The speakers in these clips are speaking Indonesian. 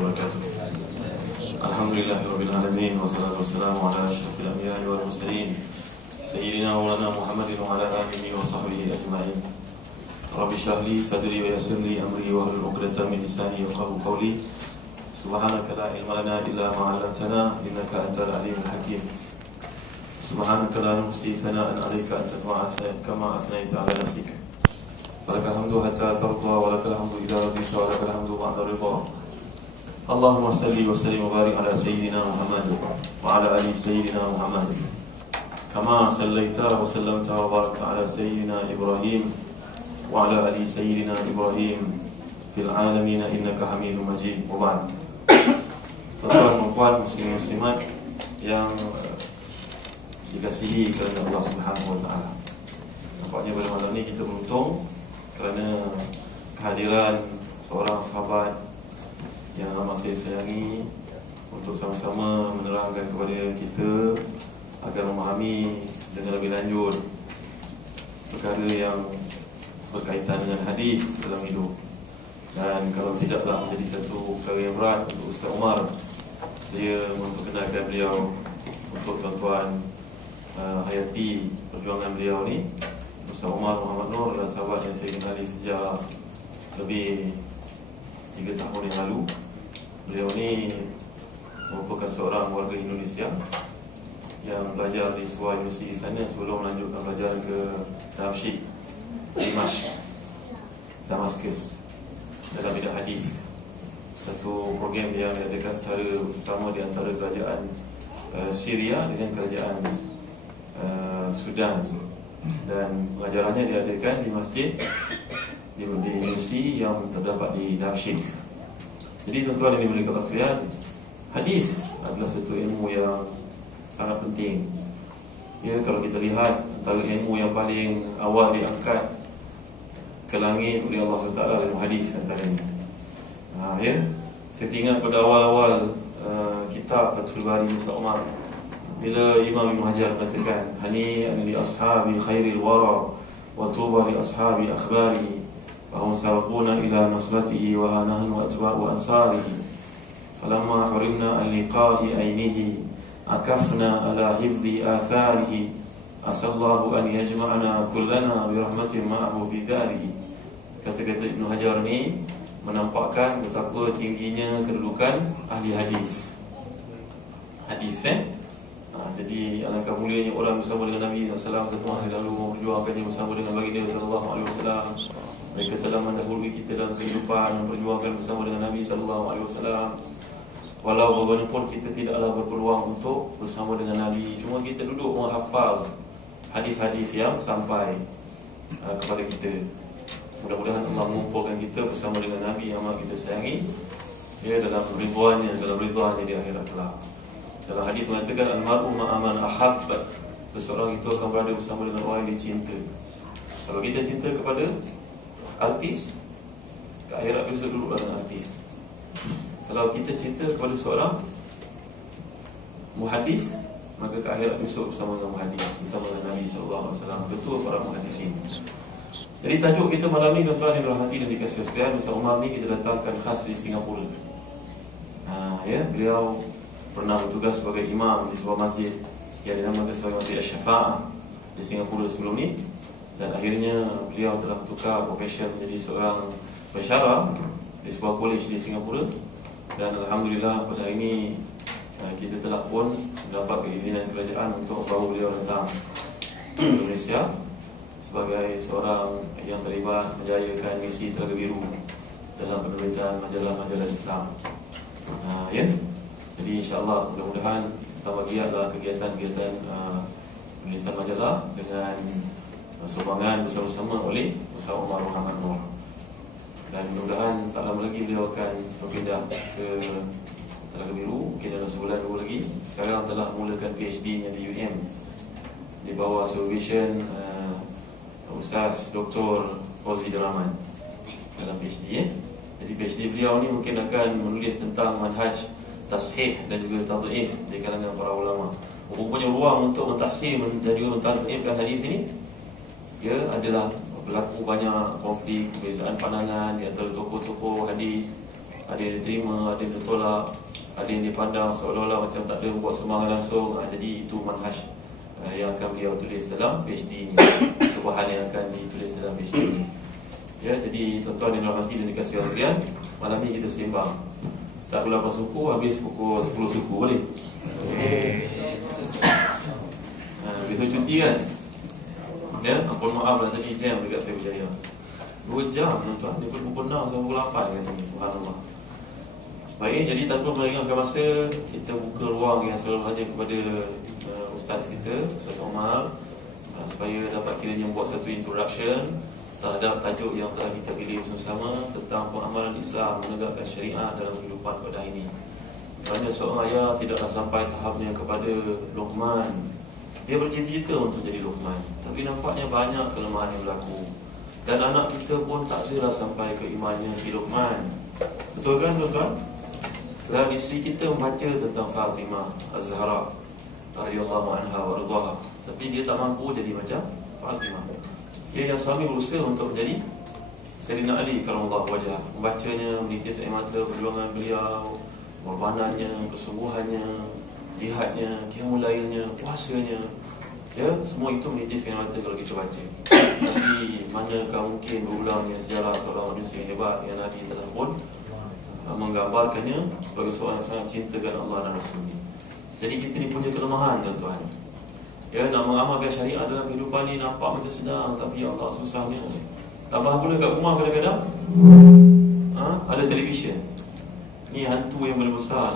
wabarakatuh. Alhamdulillahirabbil alamin wassalatu wassalamu ala asyrafil anbiya'i wal mursalin sayyidina wa maulana Muhammadin wa ala alihi wa sahbihi ajma'in. Rabbi shrah li sadri wa yassir li amri wa hlul 'uqdatam min lisani yafqahu qawli. Subhanaka la ilma lana illa ma 'allamtana innaka antal alimul hakim. Subhanaka la nuhsi thana'an 'alaika anta kama athnayta 'ala nafsika. Walakal hamdu hatta tarda wa lakal hamdu idza radita wa lakal hamdu ba'da ridha. Allahumma salli wa sallim wa barik ala sayyidina Muhammad wa ala ali sayyidina Muhammad. Kama sallaita wa sallamta wa barakta ala sayyidina Ibrahim wa ala ali sayyidina Ibrahim fil alamin innaka Hamidum Majid. Wa ba'd. Tuan-tuan dan puan muslimin muslimat yang dikasihi kerana Allah Subhanahu wa taala. Nampaknya pada malam ini kita beruntung kerana kehadiran seorang sahabat yang amat saya sayangi untuk sama-sama menerangkan kepada kita agar memahami dengan lebih lanjut perkara yang berkaitan dengan hadis dalam hidup. Dan kalau tidaklah menjadi satu perkara yang berat untuk Ustaz Umar, saya memperkenalkan beliau untuk tuan-tuan hayati perjuangan beliau ni. Ustaz Umar Muhammad Nur adalah sahabat yang saya kenali sejak lebih 3 tahun yang lalu. Beliau ni merupakan seorang warga Indonesia yang belajar di sebuah universiti sana sebelum melanjutkan pelajaran ke Damaskus dalam bidang hadis. Satu program yang diadakan secara bersama di antara kerajaan Syria dengan kerajaan Sudan, dan pengajarannya diadakan di masjid di universiti yang terdapat di Damaskus. Jadi tuan-tuan yang dimuliakan Allah sekalian, hadis adalah satu ilmu yang sangat penting. Ya, kalau kita lihat antara ilmu yang paling awal diangkat ke langit oleh Allah SWT adalah ilmu hadis antaranya. Ya, saya ingat pada awal-awal kitab Fathul Bari Ustaz Umar, bila Imam Ibn Hajar mengatakan hani'an li ashabi khairil wara wa tuba li ashabi akhbarihi wa hum sabaquna ila nasratihi wa nahnu atba'u ansarihi falamma hurimna an liqa'i ainihi akafna ala hifdhi atharihi asallahu an yajma'ana kullana bi rahmatin ma'ahu fi darihi. Kata-kata Ibn Hajar ni menampakkan betapa tingginya kedudukan ahli hadis. Jadi alangkah mulianya orang bersama dengan Nabi SAW. Satu masa lalu memperjuangkannya bersama dengan baginda sallallahu alaihi wasallam. Mereka telah mendahului kita dalam kehidupan, memperjuangkan bersama dengan Nabi sallallahu alaihi wasallam. Walau bagaimanapun kita tidaklah berpeluang untuk bersama dengan Nabi, cuma kita duduk menghafaz hadis-hadis yang sampai kepada kita. Mudah-mudahan Allah mengumpulkan kita bersama dengan Nabi yang amat kita sayangi, ya, dalam ridwannya di akhirat kelak. Dalam hadis mengatakan al-mar'u ma'a man ahabba, seseorang itu akan berada bersama dengan orang yang dia cinta. Kalau kita cinta kepada artis, ke akhirat besok duduklah dengan artis. Kalau kita cinta kepada seorang muhadis, maka ke akhirat besok bersama dengan muhadis, bersama dengan Nabi SAW. Betul para muhadisin. Jadi tajuk kita malam ni tuan-tuan yang berhati dan dikasihi sekalian, Ustaz Umar ni kita datangkan khas di Singapura. Ya, beliau pernah bertugas sebagai imam di sebuah masjid yang dinamakan sebagai Masjid Asy-Syafa'ah di Singapura sebelum ni, dan akhirnya beliau telah bertukar profesi menjadi seorang pensyarah di sebuah kolej di Singapura. Dan alhamdulillah pada hari ini kita telah pun mendapat keizinan kerajaan untuk membawa beliau datang ke Indonesia sebagai seorang yang terlibat menjayakan misi Telaga Biru dalam penerbitan majalah-majalah Islam. Ya. Jadi insya-Allah mudah-mudahan tambah giatlah kegiatan-kegiatan penulisan majalah dengan sumbangan bersama-sama oleh Ustaz Umar Muhammad Nur. Dan mudah-mudahan tak lama lagi beliau akan berpindah ke Telaga Biru, mungkin dalam sebulan 2 lagi. Sekarang telah mulakan PhD-nya di UM di bawah supervision Ustaz Dr. Fauzi Rahman dalam PhD. Jadi PhD beliau ni mungkin akan menulis tentang manhaj tashih dan juga tadhif di kalangan para ulama. Rupanya ruang untuk mentashih dan juga mentadhifkan hadis ini, ya, adalah berlaku banyak konflik, perbezaan pandangan di antara tokoh-tokoh hadis Ada yang diterima, ada yang ditolak, ada yang dipandang seolah-olah macam tak ada buat sumbangan langsung. Jadi itu manhaj yang akan beliau tulis dalam PhD ni, perubahan yang akan ditulis dalam PhD ni. Ya, jadi tuan-tuan yang dirahmati dan dikasihi sekalian, malam ni kita sembang. Start pukul 8 suku, habis pukul 10 suku boleh? Besok cuti kan? Ya, ampun maaf lah tadi jam dekat saya berjaya 2 jam tuan-tuan, dia pukul 6 sampai pukul 8 kat sini, subhanallah. Baik, jadi tanpa melengahkan masa, kita buka ruang yang selalu ada kepada Ustaz kita, Ustaz Omar, supaya dapat kiranya membuat satu introduction terhadap tajuk yang telah kita pilih bersama tentang pengamalan Islam menegakkan syariat dalam kehidupan pada hari ini. Kerana seorang ayah tidaklah sampai tahapnya kepada Luqman. Dia bercita-cita untuk jadi Luqman, tapi nampaknya banyak kelemahan yang berlaku. Dan anak kita pun tak adalah sampai ke imannya si Luqman. Betul kan tuan-tuan? Dan isteri kita membaca tentang Fatimah Az-Zahra radhiyallahu anha wa radhaha, tapi dia tak mampu jadi macam Fatimah. Dia yang suami berusaha untuk menjadi Sayyidina Ali karramallahu wajhah, membacanya, menitis air mata perjuangan beliau, pengorbanannya, kesungguhannya, jihadnya, qiyamul lailnya, puasanya. Ya, semua itu menitis air mata kalau kita baca. Tapi manakah mungkin berulangnya sejarah seorang manusia yang hebat yang Nabi telah pun menggambarkannya sebagai seorang yang sangat cintakan Allah dan Rasul-Nya. Jadi kita ni punya kelemahan tuan-tuan. Ya, nak mengamalkan syariat dalam kehidupan ni nampak macam sedang, tapi ya Allah susahnya. Tambah pula kat rumah kadang-kadang ada televisyen. Ni hantu yang paling besar.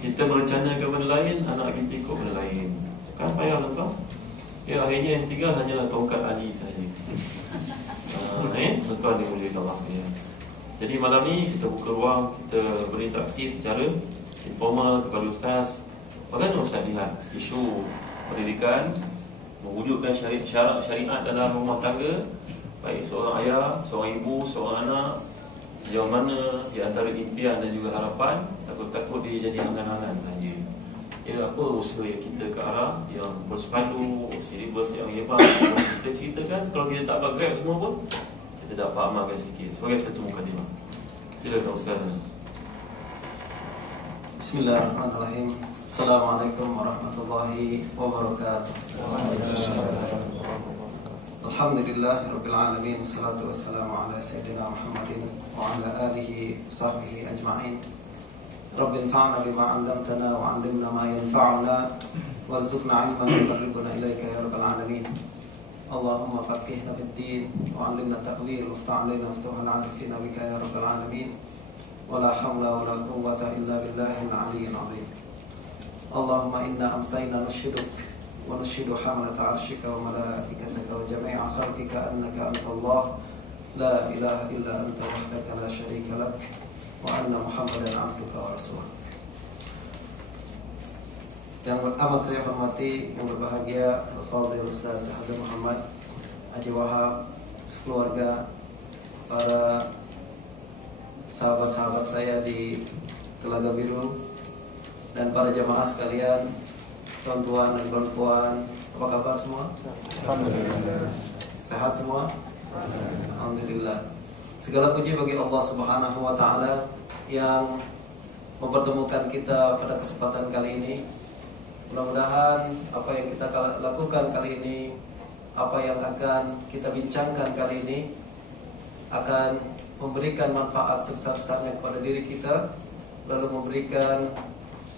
Kita merencanakan benda lain, anak kita ikut benda lain. Kan payah tuan-tuan. Ya, akhirnya yang tinggal hanyalah tongkat Ali sahaja. Tuan-tuan dimuliakan Allah sekalian. Jadi malam ni kita buka ruang, kita berinteraksi secara informal kepada Ustaz. Bagaimana Ustaz lihat isu pendidikan, mewujudkan syarat syariat dalam rumah tangga, baik seorang ayah, seorang ibu, seorang anak, sejauh mana di antara impian dan juga harapan, takut-takut dia jadi angan-angan saja. Ya, apa usaha yang kita ke arah yang bersepadu, silibus yang hebat. Kita ceritakan, kalau kita tak dapat grab semua pun, kita dapat amalkan sikit sebagai satu mukadimah. Silakan Ustaz. Bismillahirrahmanirrahim. Assalamualaikum warahmatullahi wabarakatuh. Alhamdulillahirabbil alamin. Wassalatu wassalamu ala sayyidina Muhammadin wa ala alihi sahbihi ajma'in. Rabbil fa'na bima 'allamtana wa 'allimna ma yanfa'una warzuqna 'ilman yuqarribuna ilaika ya rabbal alamin. Allahumma faqihna fid din wa 'allimna ta'wil waftah 'alaina futuhal 'arifina bika ya rabbal alamin. Wala hawla wala quwwata illa billahil 'aliyyil 'azim. Allahumma inna amsayna nushhiduk wa nushhidu hamalata 'arshika wa malaikataka wa jami'a khalqika annaka antallah la ilaha illa anta wahdaka la syarika lak wa anna Muhammadan 'abduka wa rasuluh. Yang amat saya hormati, yang berbahagia Al-Fadhil Ustaz Hazim Muhammad Haji Wahab, sekeluarga, para sahabat-sahabat saya di Telaga Biru, dan para jamaah sekalian, tuan-tuan dan perempuan, apa kabar semua? Alhamdulillah. Sehat semua? Alhamdulillah. Segala puji bagi Allah Subhanahu wa Ta'ala yang mempertemukan kita pada kesempatan kali ini. Mudah-mudahan apa yang kita lakukan kali ini, apa yang akan kita bincangkan kali ini, akan memberikan manfaat sebesar-besarnya kepada diri kita, lalu memberikan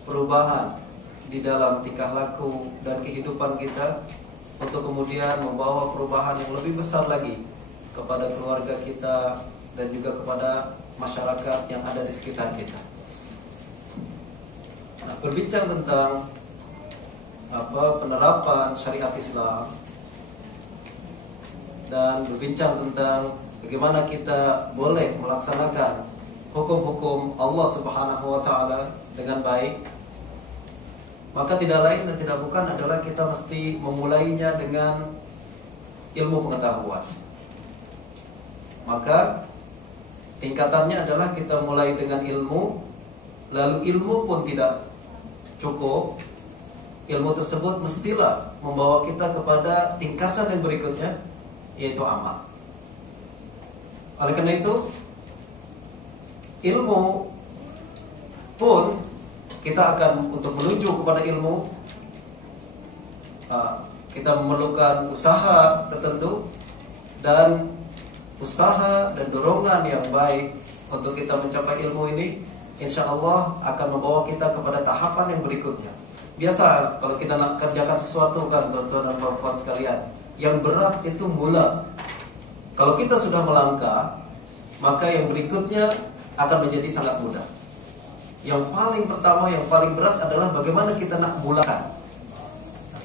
perubahan di dalam tingkah laku dan kehidupan kita, untuk kemudian membawa perubahan yang lebih besar lagi kepada keluarga kita dan juga kepada masyarakat yang ada di sekitar kita. Nah, berbincang tentang penerapan syariat Islam dan berbincang tentang bagaimana kita boleh melaksanakan hukum-hukum Allah Subhanahu wa Ta'ala dengan baik, maka tidak lain dan tidak bukan adalah kita mesti memulainya dengan ilmu pengetahuan. Maka tingkatannya adalah kita mulai dengan ilmu, lalu ilmu pun tidak cukup. Ilmu tersebut mestilah membawa kita kepada tingkatan yang berikutnya, yaitu amal. Oleh karena itu, ilmu pun kita akan untuk menuju kepada ilmu, kita memerlukan usaha tertentu dan usaha dan dorongan yang baik untuk kita mencapai ilmu ini, insya Allah akan membawa kita kepada tahapan yang berikutnya. Biasa kalau kita nak kerjakan sesuatu kan, tuan-tuan dan puan-puan sekalian, yang berat itu mula. Kalau kita sudah melangkah, maka yang berikutnya akan menjadi sangat mudah. Yang paling pertama, yang paling berat adalah bagaimana kita nak mulakan.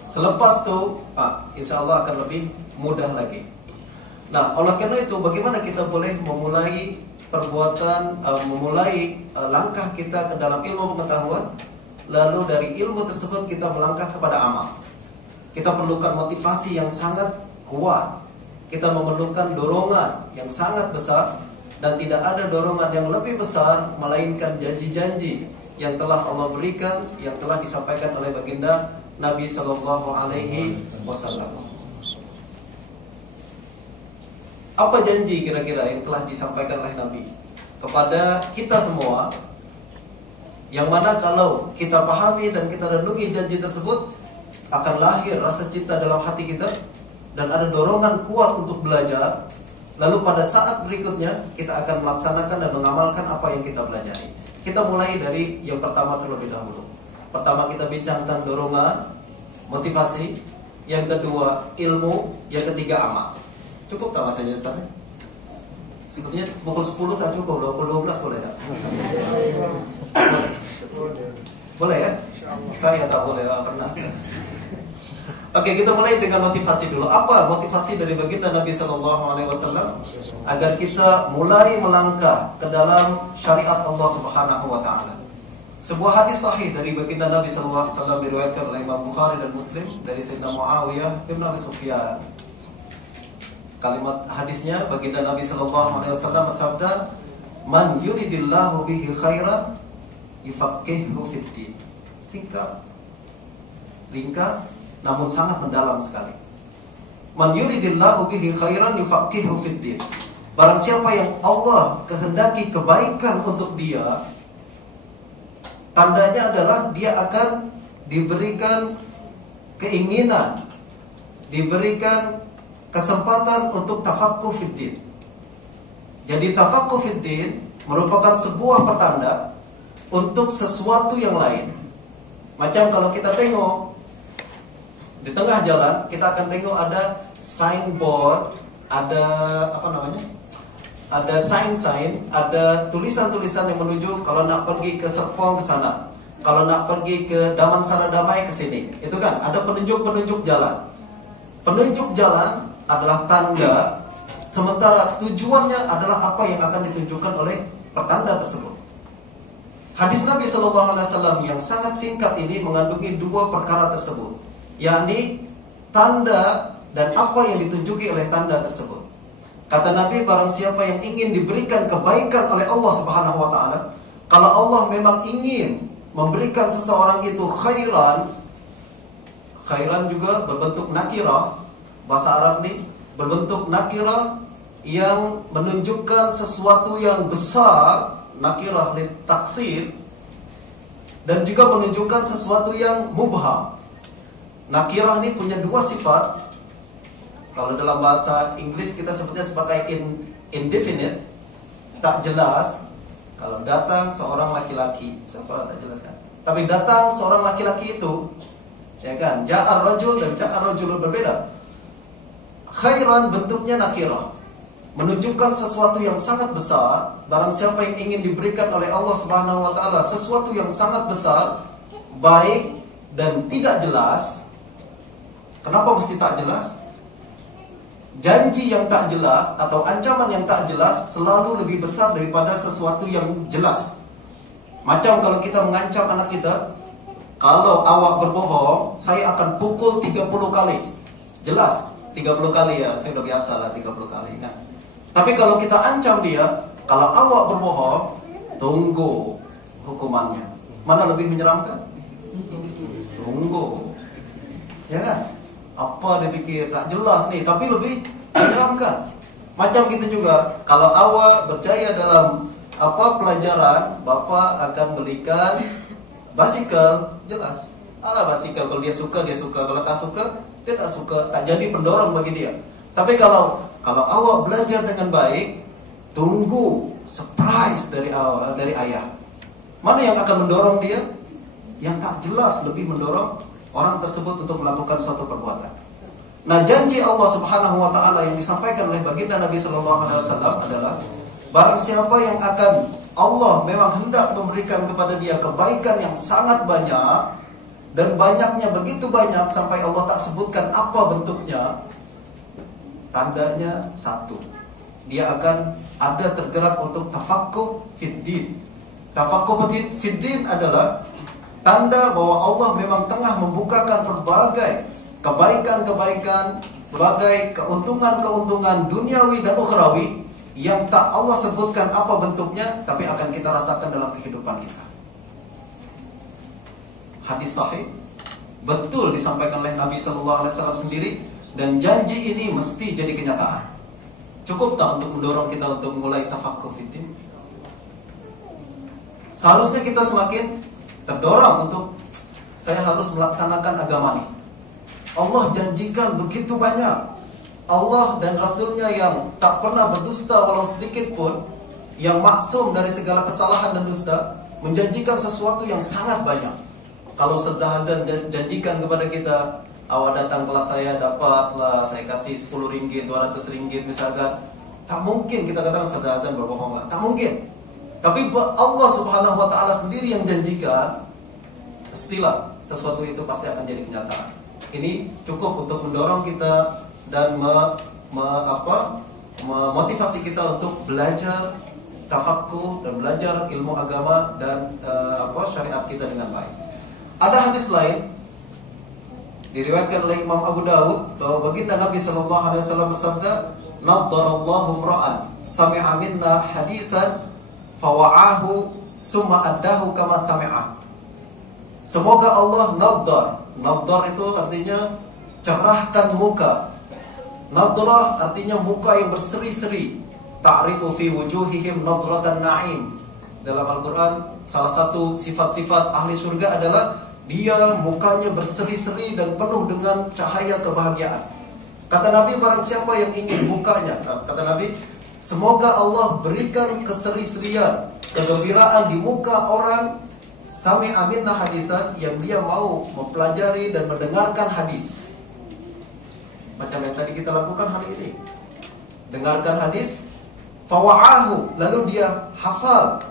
Selepas itu, insya Allah akan lebih mudah lagi. Nah, oleh karena itu, bagaimana kita boleh memulai perbuatan, memulai langkah kita ke dalam ilmu pengetahuan, lalu dari ilmu tersebut kita melangkah kepada amal. Kita perlukan motivasi yang sangat kuat. Kita memerlukan dorongan yang sangat besar, dan tidak ada dorongan yang lebih besar melainkan janji-janji yang telah Allah berikan, yang telah disampaikan oleh baginda Nabi Sallallahu Alaihi Wasallam. Apa janji kira-kira yang telah disampaikan oleh Nabi kepada kita semua, yang mana kalau kita pahami dan kita renungi janji tersebut, akan lahir rasa cinta dalam hati kita dan ada dorongan kuat untuk belajar. Lalu pada saat berikutnya kita akan melaksanakan dan mengamalkan apa yang kita pelajari. Kita mulai dari yang pertama terlebih dahulu. Pertama kita bincang tentang dorongan, motivasi. Yang kedua ilmu. Yang ketiga amal. Cukup tak rasanya Ustaz? Sepertinya pukul 10 tak cukup, pukul 12 boleh tak? Boleh ya? Saya tak boleh, pernah. Oke, kita mulai dengan motivasi dulu. Apa motivasi dari baginda Nabi SAW agar kita mulai melangkah ke dalam syariat Allah Subhanahu Wa Taala? Sebuah hadis sahih dari baginda Nabi SAW diriwayatkan oleh Imam Bukhari dan Muslim dari Sayyidina Muawiyah bin Abi Sufyan. Kalimat hadisnya, baginda Nabi SAW bersabda, "Man yuridillahu bihi khairan yufaqqihhu fid-din." Singkat, ringkas, namun sangat mendalam sekali. Man yuridillahu bihi khairan yufaqqihhu fid-din. Barang siapa yang Allah kehendaki kebaikan untuk dia, tandanya adalah dia akan diberikan keinginan, diberikan kesempatan untuk tafaqquh fiddin. Jadi tafaqquh fiddin merupakan sebuah pertanda untuk sesuatu yang lain. Macam kalau kita tengok di tengah jalan, kita akan tengok ada signboard, ada apa namanya? Ada sign-sign, ada tulisan-tulisan yang menuju kalau nak pergi ke Serpong ke sana, kalau nak pergi ke Damansara Damai ke sini. Itu kan ada penunjuk-penunjuk jalan. Penunjuk jalan adalah tanda, sementara tujuannya adalah apa yang akan ditunjukkan oleh pertanda tersebut. Hadis Nabi SAW yang sangat singkat ini mengandungi dua perkara tersebut, yakni tanda dan apa yang ditunjuki oleh tanda tersebut. Kata Nabi, barang siapa yang ingin diberikan kebaikan oleh Allah Subhanahu Wa Taala, kalau Allah memang ingin memberikan seseorang itu khairan, khairan juga berbentuk nakirah. Bahasa Arab ini berbentuk nakirah yang menunjukkan sesuatu yang besar, nakirah litaksir, dan juga menunjukkan sesuatu yang mubham. Nakirah ini punya dua sifat. Kalau dalam bahasa Inggris kita sebutnya sebagai indefinite, tak jelas. Kalau datang seorang laki-laki, siapa tak jelas kan? Tapi datang seorang laki-laki itu, ya kan, ja'ar rajul dan ja'ar rajulun berbeda. Khairan bentuknya nakirah, menunjukkan sesuatu yang sangat besar. Barang siapa yang ingin diberikan oleh Allah Subhanahu Wa Taala sesuatu yang sangat besar, baik dan tidak jelas. Kenapa mesti tak jelas? Janji yang tak jelas atau ancaman yang tak jelas selalu lebih besar daripada sesuatu yang jelas. Macam kalau kita mengancam anak kita, kalau awak berbohong, saya akan pukul 30 kali. Jelas 30 kali ya, saya udah biasa lah 30 kali kan. Tapi kalau kita ancam dia, kalau awak berbohong, tunggu hukumannya. Mana lebih menyeramkan? Tunggu. Ya kan? Apa dia pikir tak jelas nih, tapi lebih menyeramkan. Macam gitu juga, kalau awak berjaya dalam pelajaran, Bapak akan belikan basikal, jelas. Basikal kalau dia suka, kalau tak suka, dia tak suka, tak jadi pendorong bagi dia. Tapi kalau awak belajar dengan baik, tunggu surprise dari ayah. Mana yang akan mendorong dia? Yang tak jelas lebih mendorong orang tersebut untuk melakukan suatu perbuatan. Nah, janji Allah Subhanahu wa taala yang disampaikan oleh baginda Nabi sallallahu alaihi wasallam adalah barang siapa yang akan Allah memang hendak memberikan kepada dia kebaikan yang sangat banyak, dan banyaknya begitu banyak sampai Allah tak sebutkan apa bentuknya, tandanya satu, dia akan ada tergerak untuk tafaqquh fid din. Tafaqquh fid din adalah tanda bahwa Allah memang tengah membukakan berbagai kebaikan-kebaikan, berbagai keuntungan-keuntungan duniawi dan ukhrawi yang tak Allah sebutkan apa bentuknya, tapi akan kita rasakan dalam kehidupan kita. Hadis sahih betul disampaikan oleh Nabi sallallahu alaihi wasallam sendiri, dan janji ini mesti jadi kenyataan. Cukup tak untuk mendorong kita untuk mulai tafaqquh fid din? Seharusnya kita semakin terdorong untuk saya harus melaksanakan agama ini. Allah janjikan begitu banyak. Allah dan Rasulnya yang tak pernah berdusta walau sedikit pun, yang maksum dari segala kesalahan dan dusta, menjanjikan sesuatu yang sangat banyak. Kalau Ustaz Zahazan janjikan kepada kita, awak datang kelas saya dapatlah saya kasih 10 ringgit, 200 ringgit misalkan, tak mungkin kita katakan Ustaz Zahazan berbohong lah, tak mungkin. Tapi Allah Subhanahu wa taala sendiri yang janjikan, pastilah sesuatu itu pasti akan jadi kenyataan. Ini cukup untuk mendorong kita dan memotivasi kita untuk belajar tafaqquh dan belajar ilmu agama dan syariat kita dengan baik. Ada hadis lain diriwayatkan oleh Imam Abu Dawud bahwa baginda Nabi sallallahu alaihi wasallam bersabda, "Naddarallahu imra'an sami'a minna hadisan fawa'ahu summa addahu kama sami'a." Semoga Allah nadar itu artinya cerahkan muka. Nadrah artinya muka yang berseri-seri. Ta'rifu fi wujuhihim nadratan na'im. Dalam Al-Quran, salah satu sifat-sifat ahli surga adalah dia mukanya berseri-seri dan penuh dengan cahaya kebahagiaan. Kata Nabi, barang siapa yang ingin mukanya, kata Nabi, semoga Allah berikan keseri-serian, kegembiraan di muka orang sami'a minna hadisan, yang dia mau mempelajari dan mendengarkan hadis. Macam yang tadi kita lakukan hari ini. Dengarkan hadis, fawa'ahu, lalu dia hafal,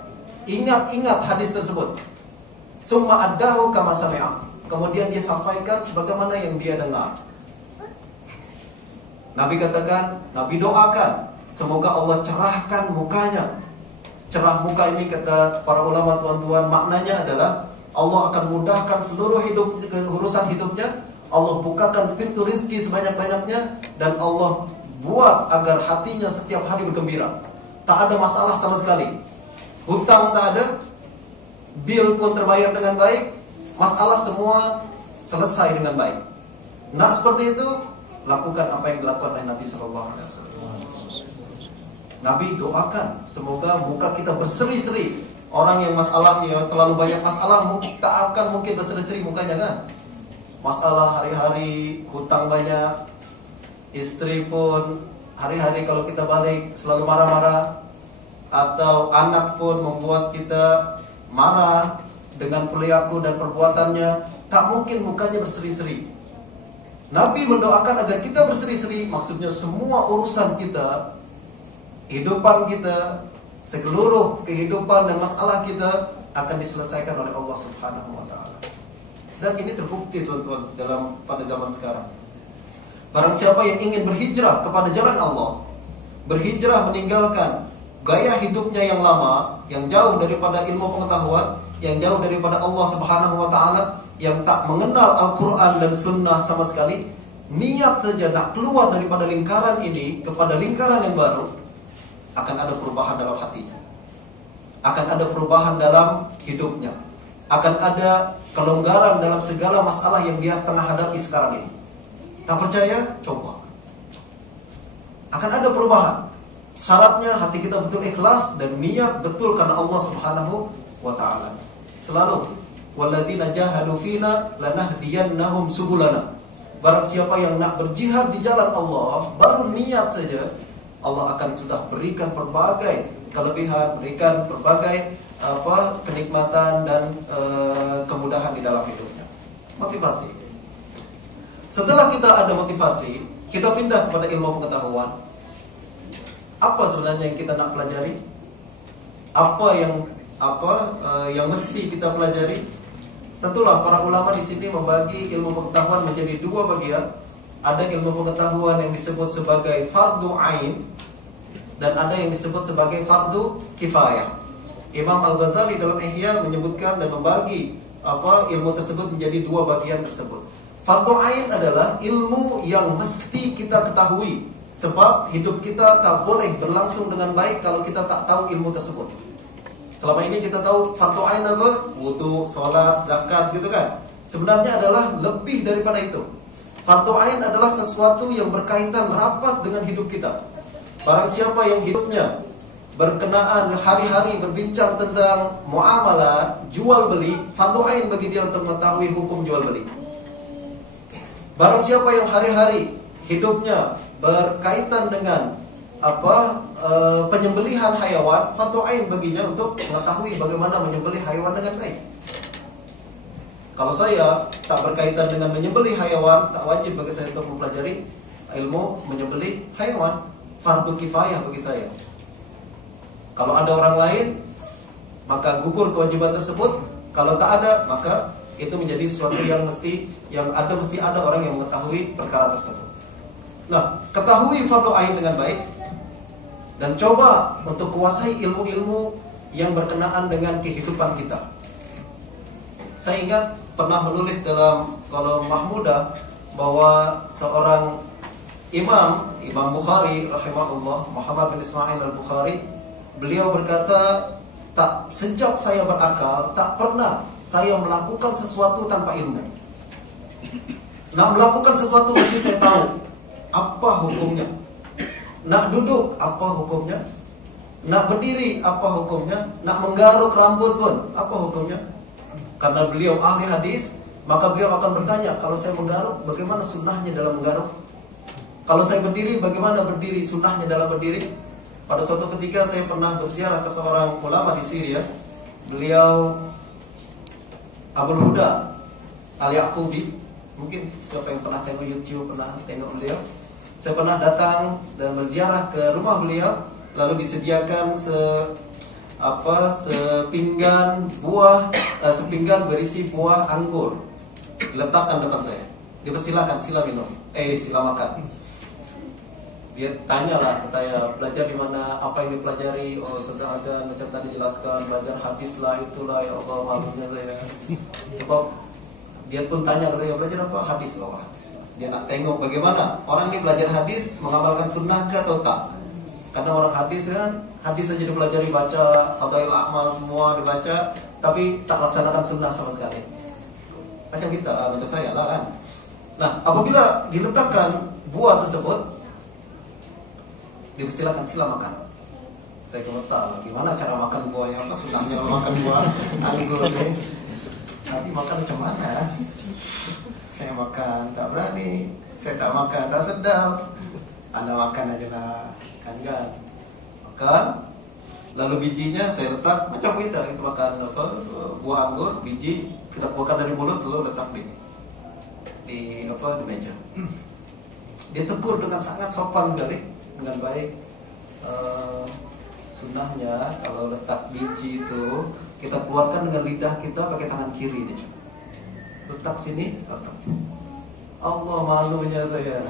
ingat-ingat hadis tersebut. Summa addahu kama sami'a, kemudian dia sampaikan sebagaimana yang dia dengar. Nabi katakan, Nabi doakan, semoga Allah cerahkan mukanya. Cerah muka ini kata para ulama tuan-tuan, maknanya adalah Allah akan mudahkan seluruh urusan hidupnya. Allah bukakan pintu rizki sebanyak-banyaknya, dan Allah buat agar hatinya setiap hari bergembira. Tak ada masalah sama sekali. Hutang tak ada, bil pun terbayar dengan baik, masalah semua selesai dengan baik. Nah, seperti itu, lakukan apa yang dilakukan oleh Nabi sallallahu alaihi wasallam. Nabi doakan semoga muka kita berseri-seri. Orang yang masalahnya terlalu banyak masalah tak akan mungkin berseri-seri mukanya, kan? Masalah hari-hari, hutang banyak, istri pun hari-hari kalau kita balik selalu marah-marah, atau anak pun membuat kita marah dengan perilaku dan perbuatannya, tak mungkin mukanya berseri-seri. Nabi mendoakan agar kita berseri-seri, maksudnya semua urusan kita, kehidupan kita, seluruh kehidupan dan masalah kita akan diselesaikan oleh Allah Subhanahu wa taala. Dan ini terbukti tuan-tuan pada zaman sekarang. Barang siapa yang ingin berhijrah kepada jalan Allah, berhijrah meninggalkan gaya hidupnya yang lama, yang jauh daripada ilmu pengetahuan, yang jauh daripada Allah Subhanahu wa taala, yang tak mengenal Al-Quran dan Sunnah sama sekali, niat saja nak keluar daripada lingkaran ini kepada lingkaran yang baru, akan ada perubahan dalam hatinya, akan ada perubahan dalam hidupnya, akan ada kelonggaran dalam segala masalah yang dia tengah hadapi sekarang ini. Tak percaya? Coba. Akan ada perubahan. Syaratnya hati kita betul ikhlas dan niat betul karena Allah Subhanahu wa taala. Selalu walladzina jahadu fina lanahdiyannahum subulana. Barang siapa yang nak berjihad di jalan Allah, baru niat saja, Allah akan sudah berikan berbagai kelebihan, berikan berbagai kenikmatan dan kemudahan di dalam hidupnya. Motivasi. Setelah kita ada motivasi, kita pindah kepada ilmu pengetahuan. Apa sebenarnya yang kita nak pelajari? Apa yang mesti kita pelajari? Tentulah para ulama di sini membagi ilmu pengetahuan menjadi dua bagian. Ada ilmu pengetahuan yang disebut sebagai fardu ain dan ada yang disebut sebagai fardu kifayah. Imam Al-Ghazali dalam Ihya menyebutkan dan membagi ilmu tersebut menjadi dua bagian tersebut. Fardu ain adalah ilmu yang mesti kita ketahui, sebab hidup kita tak boleh berlangsung dengan baik kalau kita tak tahu ilmu tersebut. Selama ini kita tahu fardu ain apa? Wudu, sholat, zakat gitu kan. Sebenarnya adalah lebih daripada itu. Fardu ain adalah sesuatu yang berkaitan rapat dengan hidup kita. Barang siapa yang hidupnya berkenaan hari-hari berbincang tentang muamalah, jual beli, fardu ain bagi dia untuk mengetahui hukum jual beli. Barang siapa yang hari-hari hidupnya berkaitan dengan penyembelihan hayawan, fardu ain baginya untuk mengetahui bagaimana menyembelih hayawan dengan baik. Kalau saya tak berkaitan dengan menyembelih hayawan, tak wajib bagi saya untuk mempelajari ilmu menyembelih hayawan. Fardu kifayah bagi saya. Kalau ada orang lain, maka gugur kewajiban tersebut. Kalau tak ada, maka itu menjadi sesuatu yang mesti ada orang yang mengetahui perkara tersebut. Nah, ketahui fardu ain dengan baik dan coba untuk kuasai ilmu-ilmu yang berkenaan dengan kehidupan kita. Saya ingat pernah menulis dalam kolom Mahmudah bahwa seorang Imam Bukhari rahimahullah, Muhammad bin Ismail al-Bukhari, beliau berkata, sejak saya berakal, tak pernah saya melakukan sesuatu tanpa ilmu. Nak melakukan sesuatu mesti saya tahu apa hukumnya. Nak duduk, apa hukumnya? Nak berdiri, apa hukumnya? Nak menggaruk rambut pun, apa hukumnya? Karena beliau ahli hadis, maka beliau akan bertanya, kalau saya menggaruk, bagaimana sunnahnya dalam menggaruk? Kalau saya berdiri, bagaimana berdiri, sunnahnya dalam berdiri? Pada suatu ketika saya pernah berziarah ke seorang ulama di Syria. Beliau Abul Huda Al-Yaqubi. Mungkin siapa yang pernah tengok YouTube, pernah tengok beliau. Saya pernah datang dan berziarah ke rumah beliau, lalu disediakan sepinggan berisi buah anggur, diletakkan depan saya. Dipersilakan, sila minum, sila makan. Dia tanyalah ke saya, belajar di mana, apa yang dipelajari? Oh, setelah azan macam tadi jelaskan, belajar hadis lah, itulah, ya Allah, malunya saya. Sebab dia pun tanya ke saya, belajar apa? Hadis, oh hadis. Dia nak tengok bagaimana orang ini belajar hadis, mengamalkan sunnah ke atau tak. Karena orang hadis kan, hadis saja dipelajari, baca fadail amal semua dibaca, tapi tak laksanakan sunnah sama sekali. Macam kita, macam saya lah kan. Nah, apabila diletakkan buah tersebut, dipersilakan sila makan. Saya komentar, gimana cara makan buahnya, apa sunnahnya makan buah anggur ini? Tapi makan macam mana? Saya makan tak berani, saya tak makan tak sedap. Anda makan aja lah, kan? Makan, lalu bijinya saya letak macam kita makan buah anggur, biji kita keluarkan dari mulut lalu letak di meja. Dia tegur dengan sangat sopan sekali, dengan baik. Sunnahnya kalau letak biji itu kita keluarkan dengan lidah kita pakai tangan kiri nih. Letak sini, letak. Allah, malunya saya.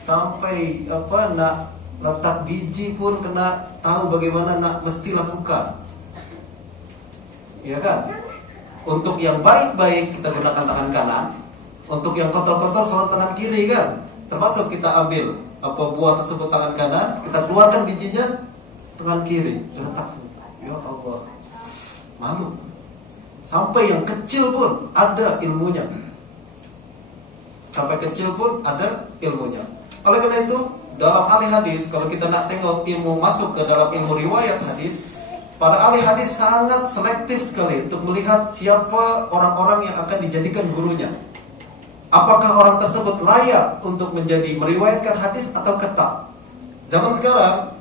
Sampai nak letak biji pun kena tahu bagaimana nak mesti lakukan. Ya kan? Untuk yang baik-baik kita gunakan tangan kanan, untuk yang kotor-kotor sholat tangan kiri kan. Termasuk kita ambil buah tersebut tangan kanan, kita keluarkan bijinya tangan kiri, letak sini. Ya Allah, malu. Sampai yang kecil pun ada ilmunya. Sampai kecil pun ada ilmunya. Oleh karena itu, dalam ahli hadis, kalau kita nak tengok ilmu masuk ke dalam ilmu riwayat hadis, para ahli hadis sangat selektif sekali untuk melihat siapa orang-orang yang akan dijadikan gurunya. Apakah orang tersebut layak untuk menjadi meriwayatkan hadis atau tak? Zaman sekarang,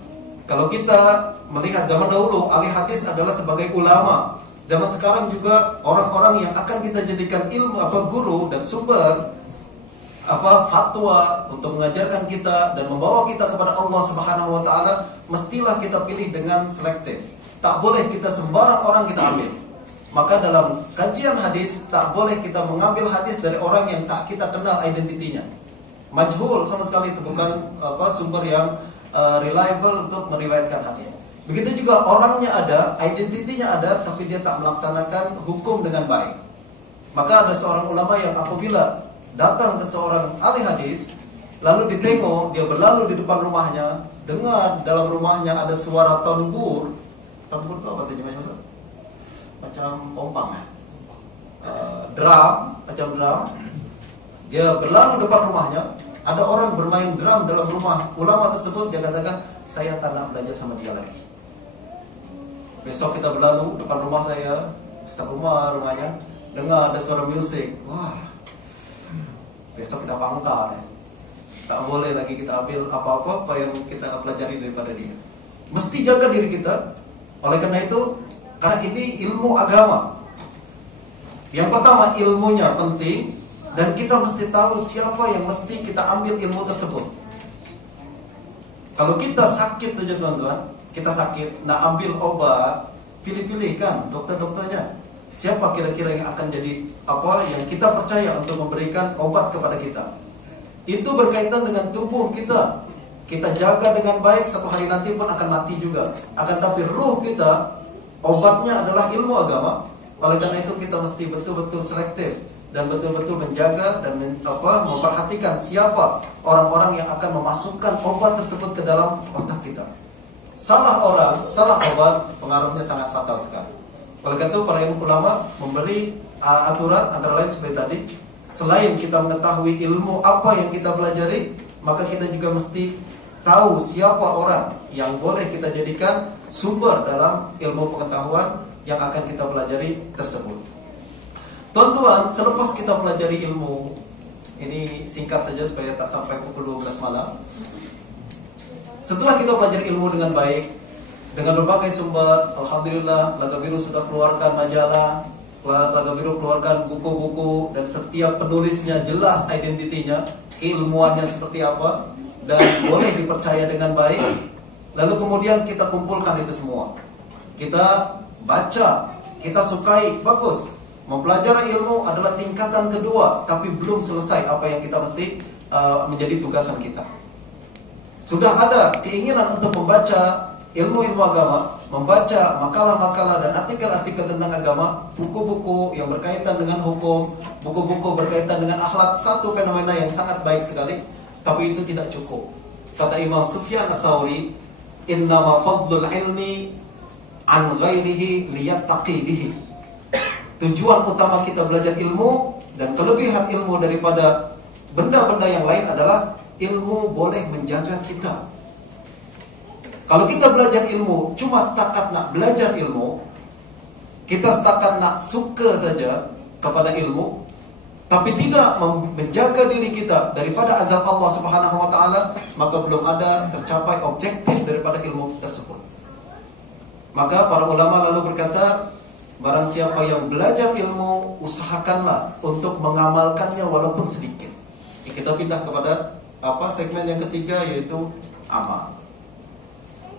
kalau kita melihat zaman dahulu, ahli hadis adalah sebagai ulama. Zaman sekarang juga orang-orang yang akan kita jadikan ilmu guru dan sumber fatwa untuk mengajarkan kita dan membawa kita kepada Allah Subhanahu wa taala, mestilah kita pilih dengan selektif. Tak boleh kita sembarang orang kita ambil. Maka dalam kajian hadis tak boleh kita mengambil hadis dari orang yang tak kita kenal identitinya. Majhul sama sekali, itu bukan sumber yang reliable untuk meriwayatkan hadis. Begitu juga orangnya ada, identitinya ada, tapi dia tak melaksanakan hukum dengan baik. Maka ada seorang ulama yang apabila datang ke seorang ahli hadis, lalu ditengok dia berlalu di depan rumahnya, dengar dalam rumahnya ada suara tanbur. Tanbur itu apa terjemahnya, Mas? Macam pompang ya? Drum, macam drum. Dia berlalu depan rumahnya, ada orang bermain drum dalam rumah ulama tersebut. Dia katakan, saya tak nak belajar sama dia lagi. Besok kita berlalu depan rumah saya, besar rumahnya, dengar ada suara musik. Wah, besok kita pangkal ya. Tak boleh lagi kita ambil apa-apa yang kita pelajari daripada dia. Mesti jaga diri kita. Oleh karena itu, karena ini ilmu agama, yang pertama ilmunya penting, dan kita mesti tahu siapa yang mesti kita ambil ilmu tersebut. Kalau kita sakit saja teman-teman, kita sakit, nak ambil obat, pilih-pilih kan dokter-dokternya. Siapa kira-kira yang akan jadi yang kita percaya untuk memberikan obat kepada kita. Itu berkaitan dengan tubuh kita. Kita jaga dengan baik, satu hari nanti pun akan mati juga. Akan tapi ruh kita, obatnya adalah ilmu agama. Oleh karena itu kita mesti betul-betul selektif dan betul-betul menjaga dan memperhatikan siapa orang-orang yang akan memasukkan obat tersebut ke dalam otak kita. Salah orang, salah obat, pengaruhnya sangat fatal sekali. Oleh karena itu para ulama memberi aturan antara lain seperti tadi. Selain kita mengetahui ilmu apa yang kita pelajari, maka kita juga mesti tahu siapa orang yang boleh kita jadikan sumber dalam ilmu pengetahuan yang akan kita pelajari tersebut. Tuan-tuan, selepas kita pelajari ilmu, ini singkat saja supaya tak sampai pukul 12 malam. Setelah kita pelajari ilmu dengan baik, dengan berbagai sumber, alhamdulillah Laga Biru sudah keluarkan majalah, Laga Biru keluarkan buku-buku, dan setiap penulisnya jelas identitinya, keilmuannya seperti apa, dan boleh dipercaya dengan baik. Lalu kemudian kita kumpulkan itu semua, kita baca, kita sukai, bagus. Mempelajari ilmu adalah tingkatan kedua, tapi belum selesai apa yang kita mesti menjadi tugasan kita. Sudah ada keinginan untuk membaca ilmu-ilmu agama, membaca makalah-makalah dan artikel-artikel tentang agama, buku-buku yang berkaitan dengan hukum, buku-buku berkaitan dengan akhlak, satu fenomena yang sangat baik sekali. Tapi itu tidak cukup. Kata Imam Sufyan Ats-Tsauri, innama fadlul ilmi an ghairihi liyattaqi bihi. Tujuan utama kita belajar ilmu dan kelebihan ilmu daripada benda-benda yang lain adalah ilmu boleh menjaga kita. Kalau kita belajar ilmu cuma setakat nak belajar ilmu, kita setakat nak suka saja kepada ilmu, tapi tidak menjaga diri kita daripada azab Allah Subhanahu wa taala, maka belum ada tercapai objektif daripada ilmu tersebut. Maka para ulama lalu berkata, barang siapa yang belajar ilmu, usahakanlah untuk mengamalkannya walaupun sedikit. Kita pindah kepada segmen yang ketiga, yaitu amal.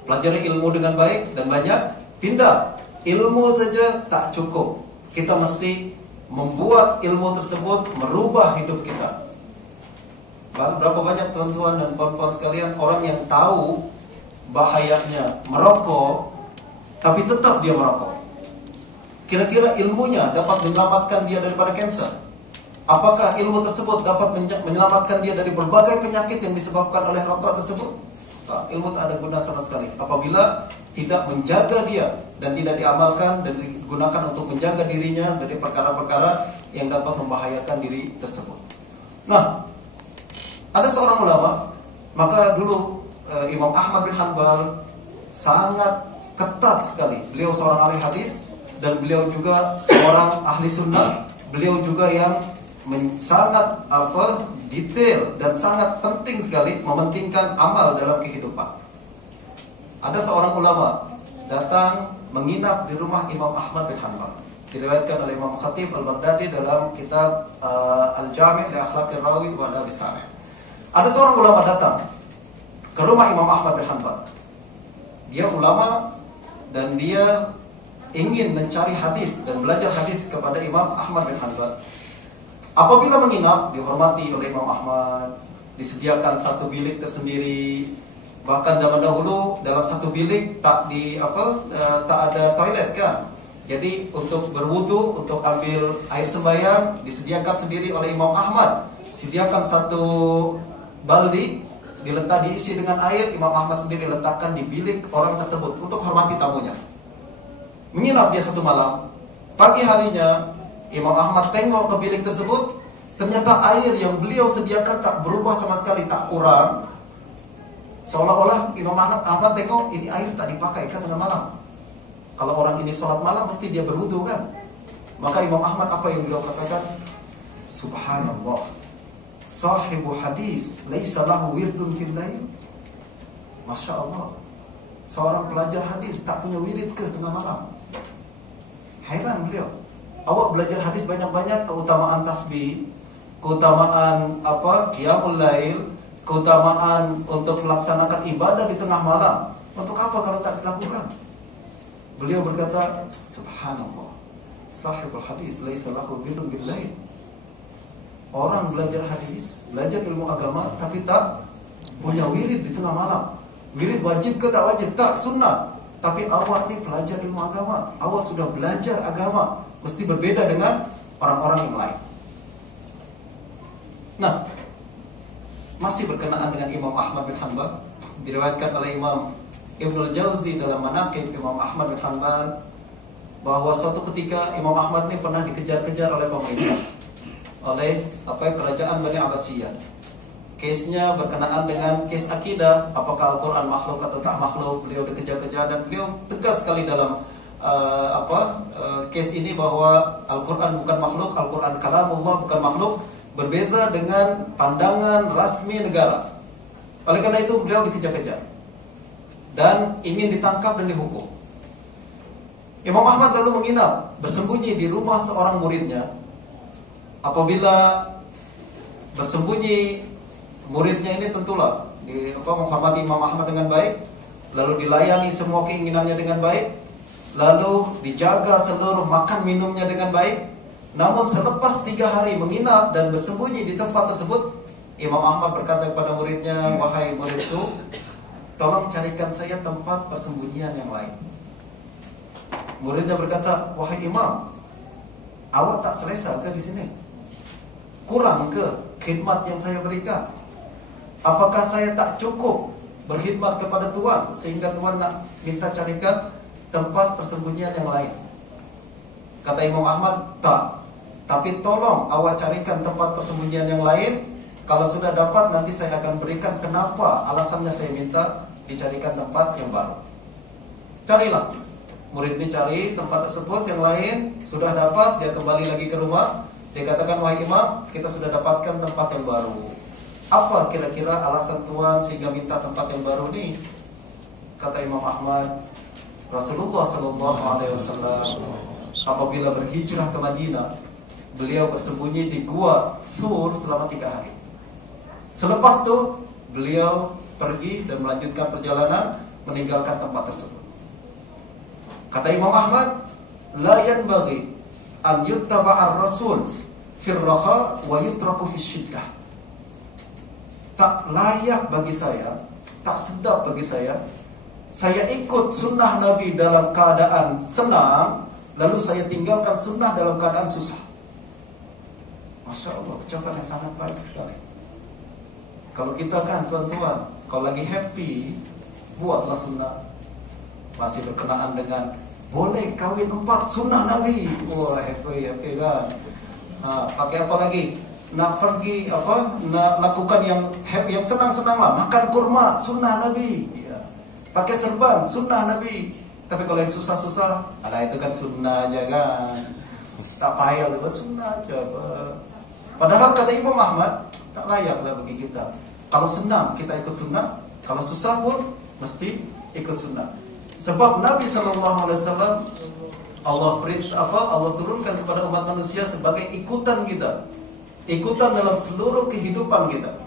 Pelajari ilmu dengan baik dan banyak, pindah. Ilmu saja tak cukup. Kita mesti membuat ilmu tersebut merubah hidup kita. Berapa banyak tuan-tuan dan puan-puan sekalian orang yang tahu bahayanya merokok, tapi tetap dia merokok. Kira-kira ilmunya dapat menyelamatkan dia daripada kanser? Apakah ilmu tersebut dapat menyelamatkan dia dari berbagai penyakit yang disebabkan oleh rokok tersebut? Tak, ilmu tak ada guna sama sekali apabila tidak menjaga dia dan tidak diamalkan dan digunakan untuk menjaga dirinya dari perkara-perkara yang dapat membahayakan diri tersebut. Nah, ada seorang ulama Maka dulu Imam Ahmad bin Hanbal sangat ketat sekali. Beliau seorang ahli hadis dan beliau juga seorang ahli sunnah. Beliau juga yang sangat detail dan sangat penting sekali mementingkan amal dalam kehidupan. Ada seorang ulama datang menginap di rumah Imam Ahmad bin Hanbal. Diriwayatkan oleh Imam Khatib Al-Baghdadi dalam kitab Al-Jami' li Akhlaqir Rawi wa Adab As-Sami'. Ada seorang ulama datang ke rumah Imam Ahmad bin Hanbal. Dia ulama dan dia ingin mencari hadis dan belajar hadis kepada Imam Ahmad bin Hanbal. Apabila menginap, dihormati oleh Imam Ahmad, disediakan satu bilik tersendiri. Bahkan zaman dahulu dalam satu bilik tak ada toilet kan. Jadi untuk berwudu, untuk ambil air sembahyang disediakan sendiri oleh Imam Ahmad. Sediakan satu baldi, diisi dengan air. Imam Ahmad sendiri letakkan di bilik orang tersebut untuk hormati tamunya. Menginap dia satu malam. Pagi harinya Imam Ahmad tengok ke bilik tersebut. Ternyata air yang beliau sediakan tak berubah sama sekali, tak kurang. Seolah-olah Imam Ahmad tengok ini air tak dipakai kan tengah malam. Kalau orang ini sholat malam mesti dia berwudu kan. Maka Imam Ahmad apa yang beliau katakan? Subhanallah, sahibu hadis laisa lahu wirdun fil lail. Masya Allah, seorang pelajar hadis tak punya wirid ke tengah malam. Heran beliau. Awak belajar hadis banyak-banyak, keutamaan tasbih, keutamaan qiyamul lail, keutamaan untuk melaksanakan ibadah di tengah malam. Untuk apa kalau tak dilakukan? Beliau berkata, subhanallah, sahibul hadis laisa lahu wirdun bil lail. Orang belajar hadis, belajar ilmu agama, tapi tak punya wirid di tengah malam. Wirid wajib ke tak wajib? Tak, sunnah. Tapi awak ni pelajar ilmu agama, awak sudah belajar agama, mesti berbeda dengan orang-orang yang lain. Nah, masih berkenaan dengan Imam Ahmad bin Hanbal, diriwayatkan oleh Imam Ibnul Jauzi dalam Manaqib Imam Ahmad bin Hanbal bahwa suatu ketika Imam Ahmad ini pernah dikejar-kejar oleh pemerintah, oleh kerajaan Bani Abbasiyah. Case-nya berkenaan dengan case akidah, apakah Al-Quran makhluk atau tak makhluk. Beliau dikejar-kejar dan beliau tegas sekali dalam case ini bahwa Al-Quran bukan makhluk, Al-Quran kalamullah bukan makhluk, berbeza dengan pandangan rasmi negara. Oleh karena itu beliau dikejar-kejar dan ingin ditangkap dan dihukum. Imam Ahmad lalu menginap bersembunyi di rumah seorang muridnya. Apabila bersembunyi, muridnya ini tentulah menghormati Imam Ahmad dengan baik, lalu dilayani semua keinginannya dengan baik, lalu dijaga seluruh makan minumnya dengan baik. Namun selepas 3 hari menginap dan bersembunyi di tempat tersebut, Imam Ahmad berkata kepada muridnya, wahai muridku, tolong carikan saya tempat persembunyian yang lain. Muridnya berkata, wahai Imam, awak tak selesa ke di sini? Kurang ke khidmat yang saya berikan? Apakah saya tak cukup berkhidmat kepada Tuhan sehingga Tuhan nak minta carikan tempat persembunyian yang lain? Kata Imam Ahmad, tak. Tapi tolong awak carikan tempat persembunyian yang lain. Kalau sudah dapat, nanti saya akan berikan kenapa alasannya saya minta dicarikan tempat yang baru. Carilah. Murid ini cari tempat tersebut yang lain, sudah dapat, dia kembali lagi ke rumah. Dia katakan, wahai Imam, kita sudah dapatkan tempat yang baru. Apa kira-kira alasan Tuhan sehingga minta tempat yang baru ini? Kata Imam Ahmad, Rasulullah SAW apabila berhijrah ke Madinah, beliau bersembunyi di gua Sur selama 3 hari. Selepas itu beliau pergi dan melanjutkan perjalanan, meninggalkan tempat tersebut. Kata Imam Ahmad, la yanbaghi an yuttaba'ar rasul fir raha wa yutraku fis syiddah. Tak layak bagi saya, tak sedap bagi saya ikut sunnah Nabi dalam keadaan senang, lalu saya tinggalkan sunnah dalam keadaan susah. Masya Allah, ucapan yang sangat baik sekali. Kalau kita kan tuan-tuan, kalau lagi happy, buatlah sunnah. Masih berkenaan dengan boleh kawin 4 sunnah Nabi. Wah, happy kan. Pakai apa lagi? nak pergi nak lakukan yang senang-senang lah, makan kurma sunnah Nabi, ya. Pakai serban sunnah Nabi. Tapi kalau yang susah-susah, itu kan sunnah aja kan, tak payah buat sunnah aja. Padahal kata Imam Ahmad, tak layaklah bagi kita. Kalau senang kita ikut sunnah, kalau susah pun mesti ikut sunnah. Sebab Nabi SAW Allah turunkan kepada umat manusia sebagai ikutan kita, ikutan dalam seluruh kehidupan kita.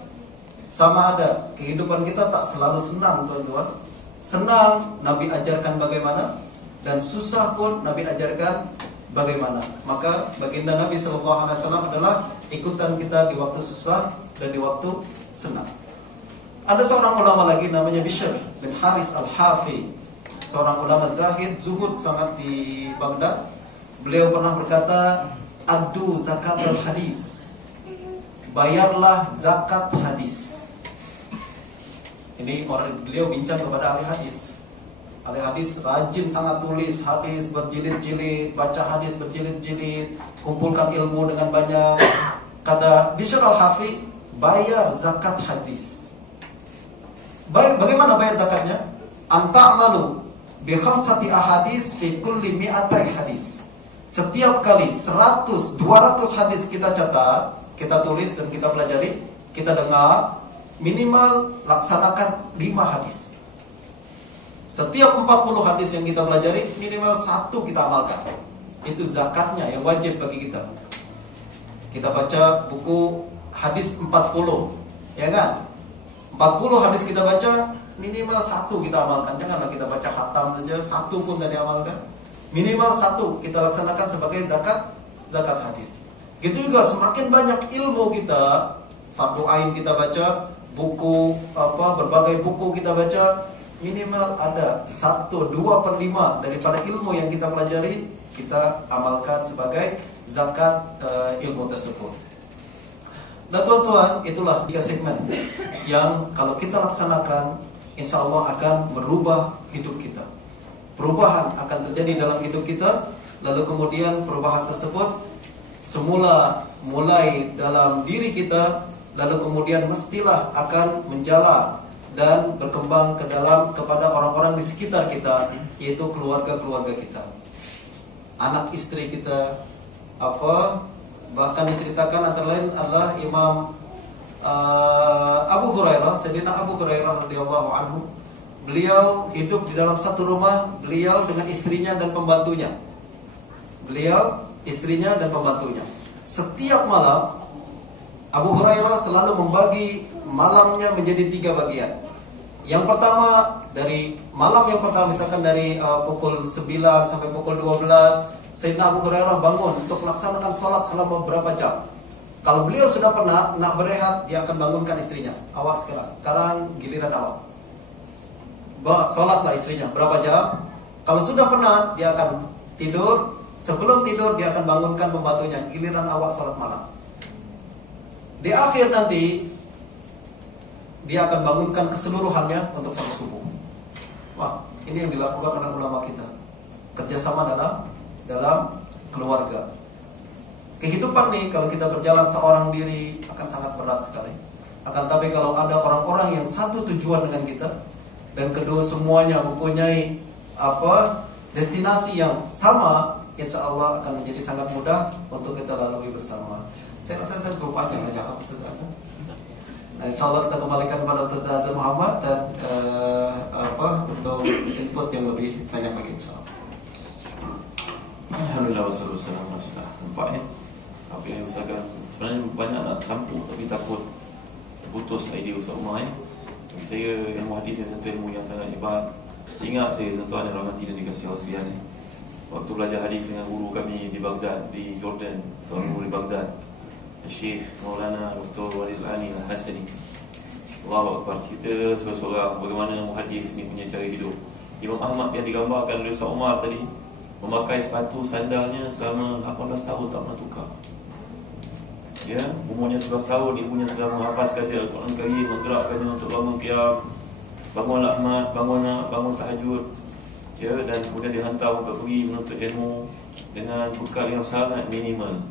Sama ada kehidupan kita tak selalu senang, tuan-tuan. Senang Nabi ajarkan bagaimana, dan susah pun Nabi ajarkan bagaimana. Maka baginda Nabi SAW adalah ikutan kita di waktu susah dan di waktu senang. Ada seorang ulama lagi namanya Bishr bin Haris al-Hafi, seorang ulama zahid, zuhud sangat di Baghdad. Beliau pernah berkata, "Addu zakat al-hadis." Bayarlah zakat hadis. Ini beliau bincang kepada ahli hadis. Ahli hadis rajin sangat tulis hadis berjilid-jilid, baca hadis berjilid-jilid, kumpulkan ilmu dengan banyak. Kata Bishr al-Hafi, bayar zakat hadis. Bagaimana bayar zakatnya? Anta'malu bi khamsati ahadis fi kulli mi'atai hadis. Setiap kali 100, 200 hadis kita catat, kita tulis dan kita pelajari, kita dengar, minimal laksanakan 5 hadis. Setiap 40 hadis yang kita pelajari, minimal 1 kita amalkan. Itu zakatnya yang wajib bagi kita. Kita baca buku hadis 40, ya kan? 40 hadis kita baca, minimal 1 kita amalkan. Janganlah kita baca khatam saja, 1 pun tidak diamalkan. Minimal 1 kita laksanakan sebagai zakat hadis. Gitu juga semakin banyak ilmu kita, fardu ain kita baca, buku berbagai buku kita baca, minimal ada 1/2/5 daripada ilmu yang kita pelajari kita amalkan sebagai zakat ilmu tersebut. Nah tuan-tuan, itulah 3 segmen yang kalau kita laksanakan, insya Allah akan merubah hidup kita. Perubahan akan terjadi dalam hidup kita. Lalu kemudian perubahan tersebut semula mulai dalam diri kita, lalu kemudian mestilah akan menjala dan berkembang kepada orang-orang di sekitar kita, yaitu keluarga-keluarga kita, anak istri kita. Bahkan diceritakan antara lain adalah Imam Abu Hurairah, Sayyidina Abu Hurairah radhiyallahu anhu. Beliau hidup di dalam satu rumah, beliau dengan istrinya dan pembantunya. Setiap malam Abu Hurairah selalu membagi malamnya menjadi 3 bagian. Yang pertama, dari malam yang pertama, misalkan dari pukul 9 sampai pukul 12, Sayyidina Abu Hurairah bangun untuk melaksanakan sholat selama beberapa jam. Kalau beliau sudah penat, nak berehat, dia akan bangunkan istrinya. Awak sekarang giliran awak. Sholatlah istrinya berapa jam. Kalau sudah penat, dia akan tidur. Sebelum tidur, dia akan bangunkan pembantunya. Giliran awak sholat malam. Di akhir nanti, dia akan bangunkan keseluruhannya untuk sholat subuh. Wah, ini yang dilakukan oleh ulama kita. Kerjasama dalam keluarga. Kehidupan nih, kalau kita berjalan seorang diri akan sangat berat sekali. Akan tapi kalau ada orang-orang yang satu tujuan dengan kita, dan kedua semuanya mempunyai destinasi yang sama, insya Allah akan menjadi sangat mudah untuk kita lalui bersama. Saya rasa saya terlalu panjang cakap Ustaz Azam. Nah, insya Allah kita kembalikan kepada Ustaz Azam Muhammad dan untuk input yang lebih banyak lagi, insya Allah. Alhamdulillah wassalatu wassalamu ala Rasulillah. Nampaknya apa yang usahakan sebenarnya banyak nak sambung, tapi takut putus idea Ustaz Umar. Bagi saya ilmu hadis yang satu ilmu yang sangat hebat. Ingat saya tuan-tuan yang rahmati dan dikasihi Allah sekalian, waktu belajar hadis dengan guru kami di Baghdad, di Jordan, seorang guru di Baghdad, Syekh Maulana Dr. Walid Al-Ani Al-Hasani. Allahu Akbar, cerita seorang bagaimana muhadis ini punya cara hidup. Imam Ahmad yang digambarkan oleh Ustaz Umar tadi memakai sepatu sandalnya selama 18 tahun tak pernah tukar. Ya, umurnya 11 tahun, ibunya sedang menghafazkan dia Al-Quran Karim, menggerakkannya untuk bangun qiyam, bangunlah Ahmad, bangun tahajud. Ya, dan kemudian dihantar untuk pergi menuntut ilmu dengan bekal yang sangat minimal.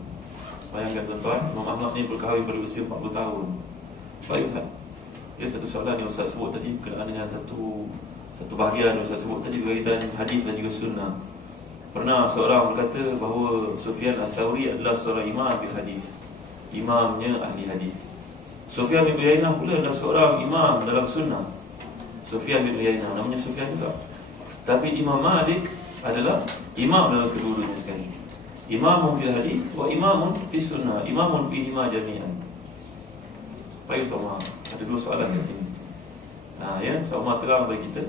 Bayangkan tuan-tuan, Imam Ahmad ni berkahwin pada usia 40 tahun. Baik Ustaz. Ya, satu soalan yang Ustaz sebut tadi berkenaan dengan satu bahagian yang Ustaz sebut tadi berkaitan hadis dan juga sunnah. Pernah seorang berkata bahawa Sufyan As-Sawri adalah seorang imam bil hadis. Imamnya ahli hadis. Sufyan bin Uyainah pula adalah seorang imam dalam sunnah. Sufyan bin Uyainah namanya Sufyan juga. Tapi Imam Malik adalah imam dalam kedua-duanya sekali. Imamun fil hadis wa imamun fis sunnah. Imamun fihima jami'an. Baik sama. Ada dua soalan kat sini. Ya, sama terang bagi kita.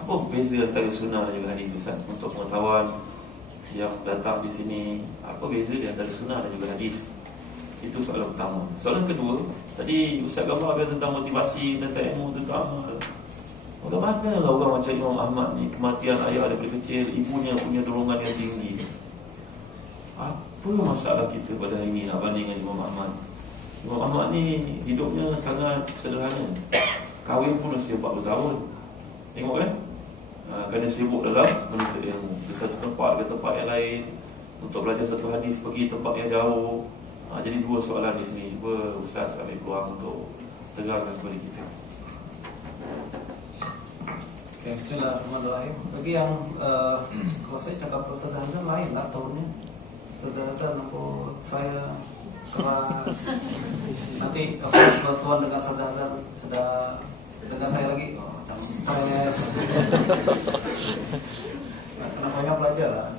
Apa beza antara sunnah dan juga hadis, Ustaz? Untuk pengetahuan yang datang di sini, apa beza di antara sunnah dan juga hadis? Itu soalan pertama. Soalan kedua, tadi Ustaz gambarkan tentang motivasi, tentang ilmu, tentang amal. Bagaimana lah orang macam Imam Ahmad ni, kematian ayah daripada kecil, ibunya punya dorongan yang tinggi. Apa masalah kita pada hari ini nak banding dengan Imam Ahmad? Imam Ahmad ni hidupnya sangat sederhana. Kahwin pun usia 40 tahun. Tengok kan? Kerana sibuk dalam menuntut ilmu. Dari satu tempat ke tempat yang lain, untuk belajar satu hadis pergi tempat yang jauh. Jadi dua soalan di sini. Cuba Ustaz ambil peluang untuk terangkan kepada kita. Okay, bismillahirrahmanirrahim. Bagi yang kalau saya cakap ke Ustaz Hazan lain lah tahunnya. Ustaz Hazan nampak saya keras. Nanti tuan dengan Ustaz Hazan sedang dengan saya lagi macam stres. Kena banyak belajar lah.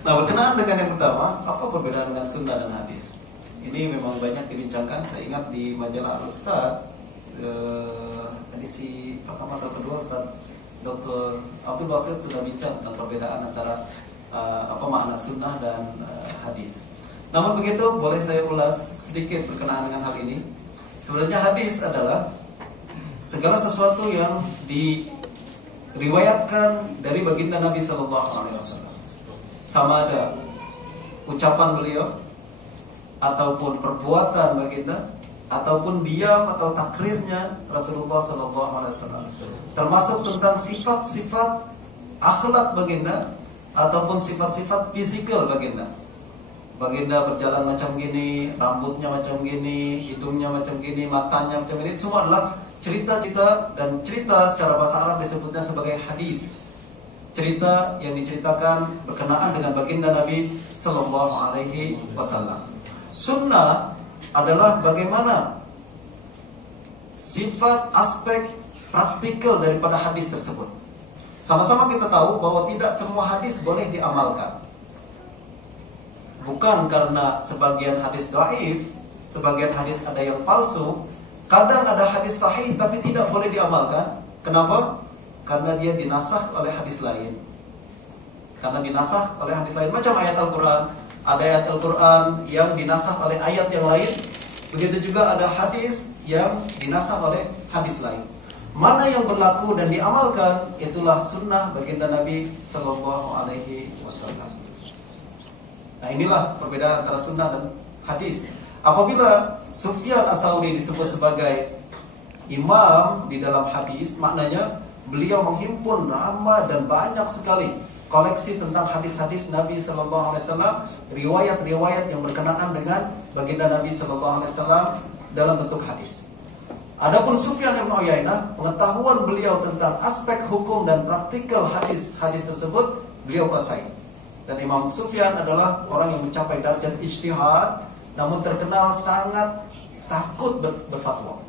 Nah, berkenaan dengan yang pertama, apa perbedaan dengan sunnah dan hadis? Ini memang banyak dibincangkan. Saya ingat di majalah Al-Ustaz edisi pertama atau kedua, Ustaz Dr. Abdul Basit sudah bincang tentang perbedaan antara apa makna sunnah dan hadis. Namun begitu, boleh saya ulas sedikit berkenaan dengan hal ini. Sebenarnya hadis adalah segala sesuatu yang diriwayatkan dari baginda Nabi SAW. Sama ada ucapan beliau, ataupun perbuatan baginda, ataupun diam atau takrirnya Rasulullah SAW. Termasuk tentang sifat-sifat akhlak baginda, ataupun sifat-sifat fisikal baginda. Baginda berjalan macam gini, rambutnya macam gini, hidungnya macam gini, matanya macam gini. Semua adalah cerita-cerita, dan cerita secara bahasa Arab disebutnya sebagai hadis. Cerita yang diceritakan berkenaan dengan baginda Nabi Sallallahu Alaihi Wasallam. Sunnah adalah bagaimana sifat aspek praktikal daripada hadis tersebut. Sama-sama kita tahu bahwa tidak semua hadis boleh diamalkan. Bukan karena sebagian hadis dhaif, sebagian hadis ada yang palsu. Kadang ada hadis sahih tapi tidak boleh diamalkan. Kenapa? Karena dia dinasakh oleh hadis lain. Karena dinasakh oleh hadis lain. Macam ayat Al-Quran. Ada ayat Al-Quran yang dinasakh oleh ayat yang lain. Begitu juga ada hadis yang dinasakh oleh hadis lain. Mana yang berlaku dan diamalkan, itulah sunnah baginda Nabi Sallallahu Alaihi Wasallam. Nah, inilah perbedaan antara sunnah dan hadis. Apabila Sufyan As-Sawri disebut sebagai imam di dalam hadis, maknanya beliau menghimpun ramai dan banyak sekali koleksi tentang hadis-hadis Nabi Sallallahu Alaihi Wasallam, riwayat-riwayat yang berkenaan dengan baginda Nabi Sallallahu Alaihi Wasallam dalam bentuk hadis. Adapun Sufyan bin Uyainah, pengetahuan beliau tentang aspek hukum dan praktikal hadis-hadis tersebut beliau kuasai. Dan Imam Sufyan adalah orang yang mencapai darjat ijtihad, namun terkenal sangat takut berfatwa.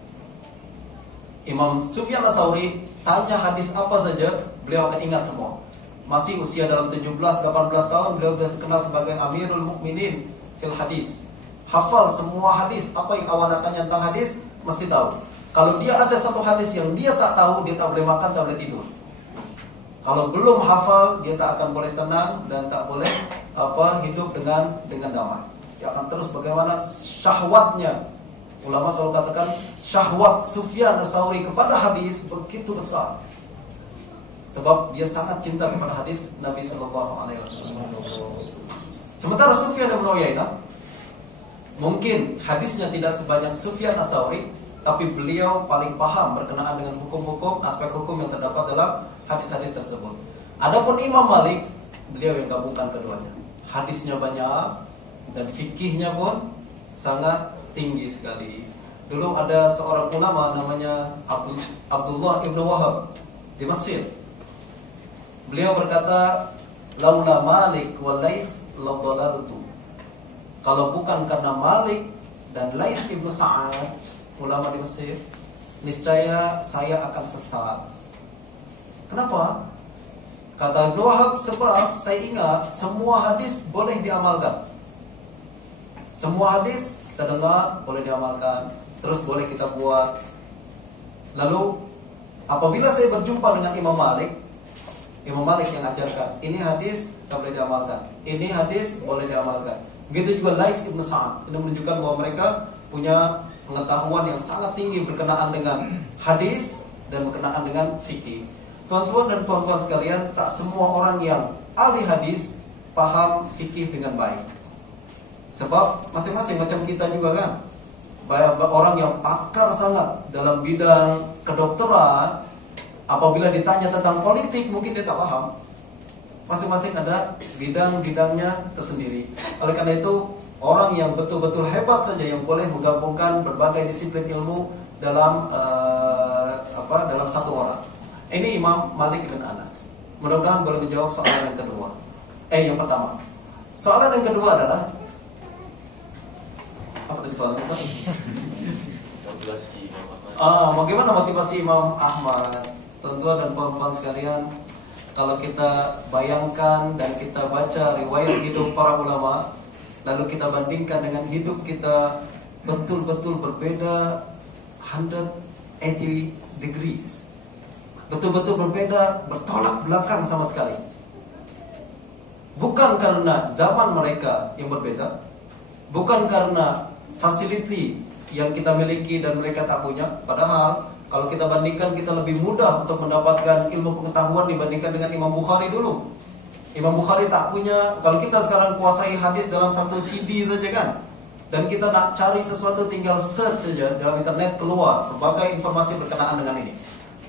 Imam Sufyan As-Sawri tanya hadis apa saja, beliau akan ingat semua. Masih usia dalam 17-18 tahun, beliau terkenal sebagai Amirul Mukminin fil hadis. Hafal semua hadis, apa yang awak nak tanya tentang hadis, mesti tahu. Kalau dia ada satu hadis yang dia tak tahu, dia tak boleh makan, tak boleh tidur. Kalau belum hafal, dia tak akan boleh tenang dan tak boleh hidup dengan damai. Dia akan terus bagaimana syahwatnya. Ulama selalu katakan syahwat Sufyan As-Sawri kepada hadis begitu besar. Sebab dia sangat cinta kepada hadis Nabi Sallallahu Alaihi Wasallam. Sementara Sufyan bin Uyainah, mungkin hadisnya tidak sebanyak Sufyan As-Sawri, tapi beliau paling paham berkenaan dengan hukum-hukum, aspek hukum yang terdapat dalam hadis-hadis tersebut. Adapun Imam Malik, beliau yang gabungkan keduanya. Hadisnya banyak, dan fikihnya pun sangat tinggi sekali. Dulu ada seorang ulama namanya Abdullah ibn Wahab di Mesir. Beliau berkata, laula Malik wa Lais ladhalaltu. Kalau bukan karena Malik dan Lais ibn Sa'ad, ulama di Mesir, niscaya saya akan sesat. Kenapa? Kata Ibn Wahab, sebab saya ingat semua hadis boleh diamalkan. Semua hadis kita dengar boleh diamalkan, terus boleh kita buat. Lalu apabila saya berjumpa dengan Imam Malik yang ajarkan, ini hadis tidak boleh diamalkan, ini hadis boleh diamalkan. Begitu juga Lais ibn Sa'ad. Ini menunjukkan bahwa mereka punya pengetahuan yang sangat tinggi berkenaan dengan hadis dan berkenaan dengan fikih. Tuan-tuan dan puan-puan sekalian, tak semua orang yang ahli hadis paham fikih dengan baik. Sebab masing-masing macam kita juga kan, banyak orang yang pakar sangat dalam bidang kedokteran, apabila ditanya tentang politik mungkin dia tak paham. Masing-masing ada bidang-bidangnya tersendiri. Oleh karena itu, orang yang betul-betul hebat saja yang boleh menggabungkan berbagai disiplin ilmu dalam dalam satu orang. Ini Imam Malik bin Anas. Mudah-mudahan boleh menjawab soalan yang kedua. Yang pertama. Soalan yang kedua adalah, apa tadi soalannya? Bagaimana motivasi Imam Ahmad? Tuan-tuan dan puan-puan sekalian, kalau kita bayangkan dan kita baca riwayat hidup para ulama, lalu kita bandingkan dengan hidup kita, betul-betul berbeda 180 degrees. Betul-betul berbeda, bertolak belakang sama sekali. Bukan karena zaman mereka yang berbeda, bukan karena fasiliti yang kita miliki dan mereka tak punya. Padahal kalau kita bandingkan, kita lebih mudah untuk mendapatkan ilmu pengetahuan dibandingkan dengan Imam Bukhari dulu. Imam Bukhari tak punya. Kalau kita sekarang kuasai hadis dalam satu CD saja kan, dan kita nak cari sesuatu tinggal search saja dalam internet, keluar berbagai informasi berkenaan dengan ini.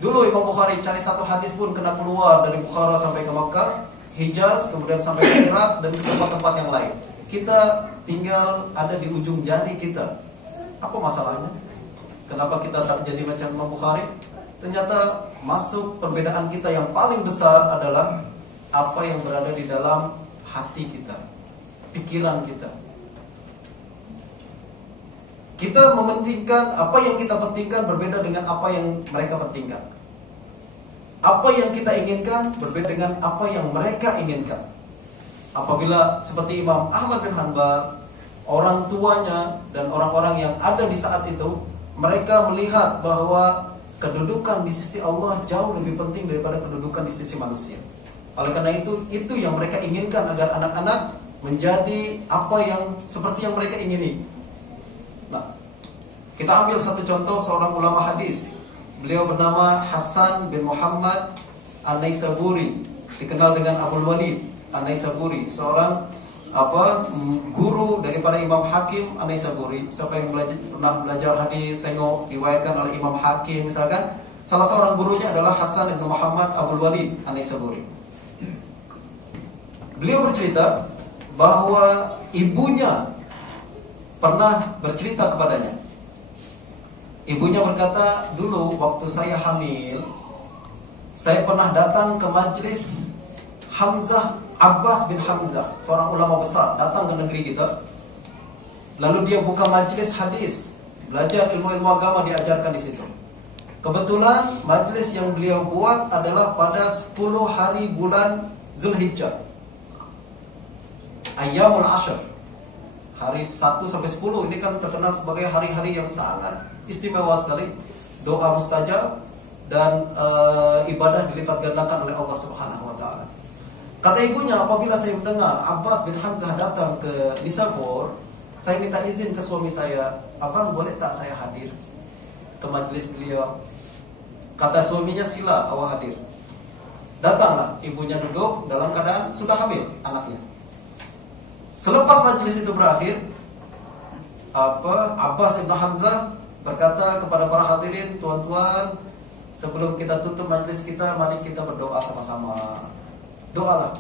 Dulu Imam Bukhari cari satu hadis pun kena keluar dari Bukhara sampai ke Makkah, Hijaz, kemudian sampai ke Irak dan ke tempat-tempat yang lain. Kita tinggal ada di ujung jari kita. Apa masalahnya? Kenapa kita tak jadi macam Imam Bukhari? Ternyata masuk perbedaan kita yang paling besar adalah apa yang berada di dalam hati kita, pikiran kita. Kita mementingkan, apa yang kita pentingkan berbeda dengan apa yang mereka pentingkan. Apa yang kita inginkan berbeda dengan apa yang mereka inginkan. Apabila seperti Imam Ahmad bin Hanbal, orang tuanya dan orang-orang yang ada di saat itu, mereka melihat bahwa kedudukan di sisi Allah jauh lebih penting daripada kedudukan di sisi manusia. Oleh karena itu yang mereka inginkan, agar anak-anak menjadi apa yang seperti yang mereka ingini. Nah, kita ambil satu contoh seorang ulama hadis. Beliau bernama Hasan bin Muhammad An-Naisaburi, dikenal dengan Abul Walid An-Naisaburi, seorang guru daripada Imam Hakim An-Naisaburi. Siapa yang pernah belajar hadis, tengok riwayatkan oleh Imam Hakim misalkan, salah seorang gurunya adalah Hasan bin Muhammad Abul Walid An-Naisaburi. Beliau bercerita bahwa ibunya pernah bercerita kepadanya. Ibunya berkata, dulu waktu saya hamil, saya pernah datang ke majlis Hamzah, Abbas bin Hamzah, seorang ulama besar, datang ke negeri kita. Lalu dia buka majlis hadis, belajar ilmu-ilmu agama diajarkan di situ. Kebetulan majlis yang beliau buat adalah pada 10 hari bulan Zulhijjah, Ayyamul Ashr. Hari 1 sampai 10 ini kan terkenal sebagai hari-hari yang sangat istimewa sekali. Doa mustajab dan ibadah dilipat gandakan oleh Allah Subhanahu wa taala. Kata ibunya, apabila saya mendengar Abbas bin Hamzah datang ke Nisabur, saya minta izin ke suami saya, "Abang, boleh tak saya hadir ke majlis beliau?" Kata suaminya, "Sila, awak hadir." Datanglah, ibunya duduk dalam keadaan sudah hamil anaknya. Selepas majlis itu berakhir, Abbas bin Hamzah berkata kepada para hadirin, "Tuan-tuan, sebelum kita tutup majlis kita, mari kita berdoa sama-sama." Doalah.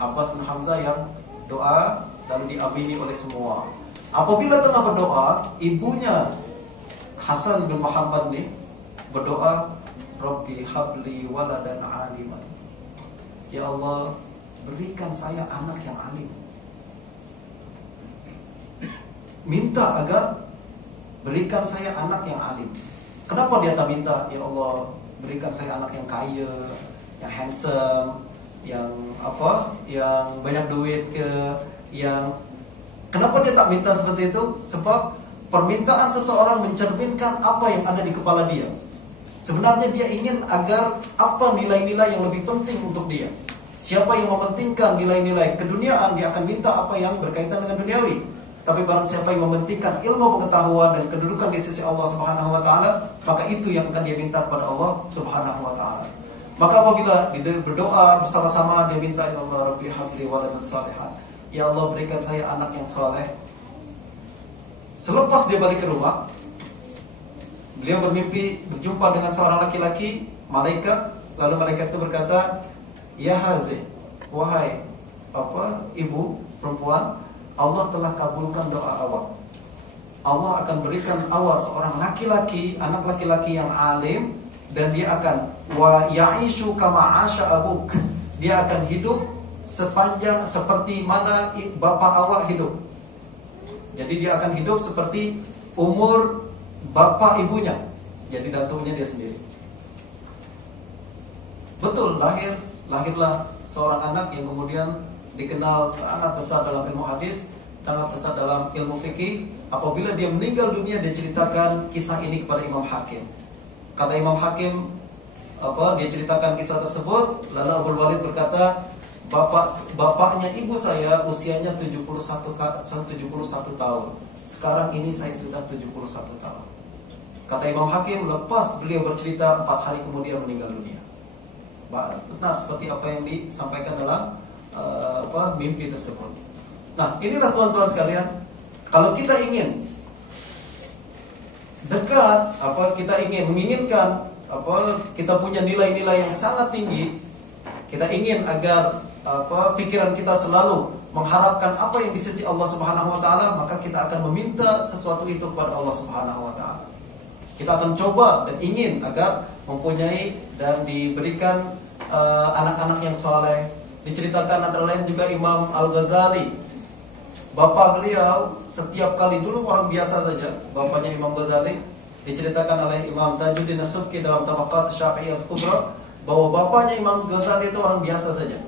Abbas bin Hamzah yang doa dan diamini oleh semua. Apabila tengah berdoa, ibunya Hasan bin Muhammad nih berdoa, Rabbi habli waladan aliman. Ya Allah, berikan saya anak yang alim. Minta agar berikan saya anak yang alim. Kenapa dia tak minta, ya Allah, berikan saya anak yang kaya, yang handsome, yang yang banyak duit yang kenapa dia tak minta seperti itu? Sebab permintaan seseorang mencerminkan apa yang ada di kepala dia. Sebenarnya dia ingin agar apa nilai-nilai yang lebih penting untuk dia. Siapa yang mementingkan nilai-nilai keduniaan, dia akan minta apa yang berkaitan dengan duniawi. Tapi barang siapa yang mementingkan ilmu pengetahuan dan kedudukan di sisi Allah Subhanahu wa taala, maka itu yang akan dia minta kepada Allah Subhanahu wa taala. Maka apabila dia berdoa bersama-sama, dia minta, ya Allah, Rabbi habli waladan salihan. Ya Allah, berikan saya anak yang saleh. Selepas dia balik ke rumah, beliau bermimpi berjumpa dengan seorang laki-laki, malaikat. Lalu malaikat itu berkata, ya Hazih, wahai ibu perempuan, Allah telah kabulkan doa awak. Allah akan berikan awak seorang laki-laki, anak laki-laki yang alim, dan dia akan wa ya'ishu kama 'asha abuk. Dia akan hidup sepanjang seperti mana bapak awak hidup. Jadi dia akan hidup seperti umur bapak ibunya. Jadi datuknya dia sendiri. Betul, lahirlah seorang anak yang kemudian dikenal sangat besar dalam ilmu hadis, sangat besar dalam ilmu fikih. Apabila dia meninggal dunia, dia ceritakan kisah ini kepada Imam Hakim. Kata Imam Hakim, dia ceritakan kisah tersebut. Lalu Abul Walid berkata, bapaknya ibu saya usianya 71 tahun. Sekarang ini saya sudah 71 tahun. Kata Imam Hakim, lepas beliau bercerita, 4 hari kemudian meninggal dunia. Benar seperti apa yang disampaikan dalam mimpi tersebut. Nah, inilah tuan-tuan sekalian, kalau kita ingin dekat, kita menginginkan kita punya nilai-nilai yang sangat tinggi, kita ingin agar pikiran kita selalu mengharapkan apa yang di sisi Allah Subhanahu wa taala, maka kita akan meminta sesuatu itu kepada Allah Subhanahu wa taala. Kita akan coba dan ingin agar mempunyai dan diberikan anak-anak yang soleh. Diceritakan antara lain juga Imam Al-Ghazali. Bapak beliau setiap kali, dulu orang biasa saja, bapaknya Imam Ghazali. Diceritakan oleh Imam Tajuddin As-Subki dalam Tabaqat Syafi'iyah Kubra, bahwa bapaknya Imam Ghazali itu orang biasa saja.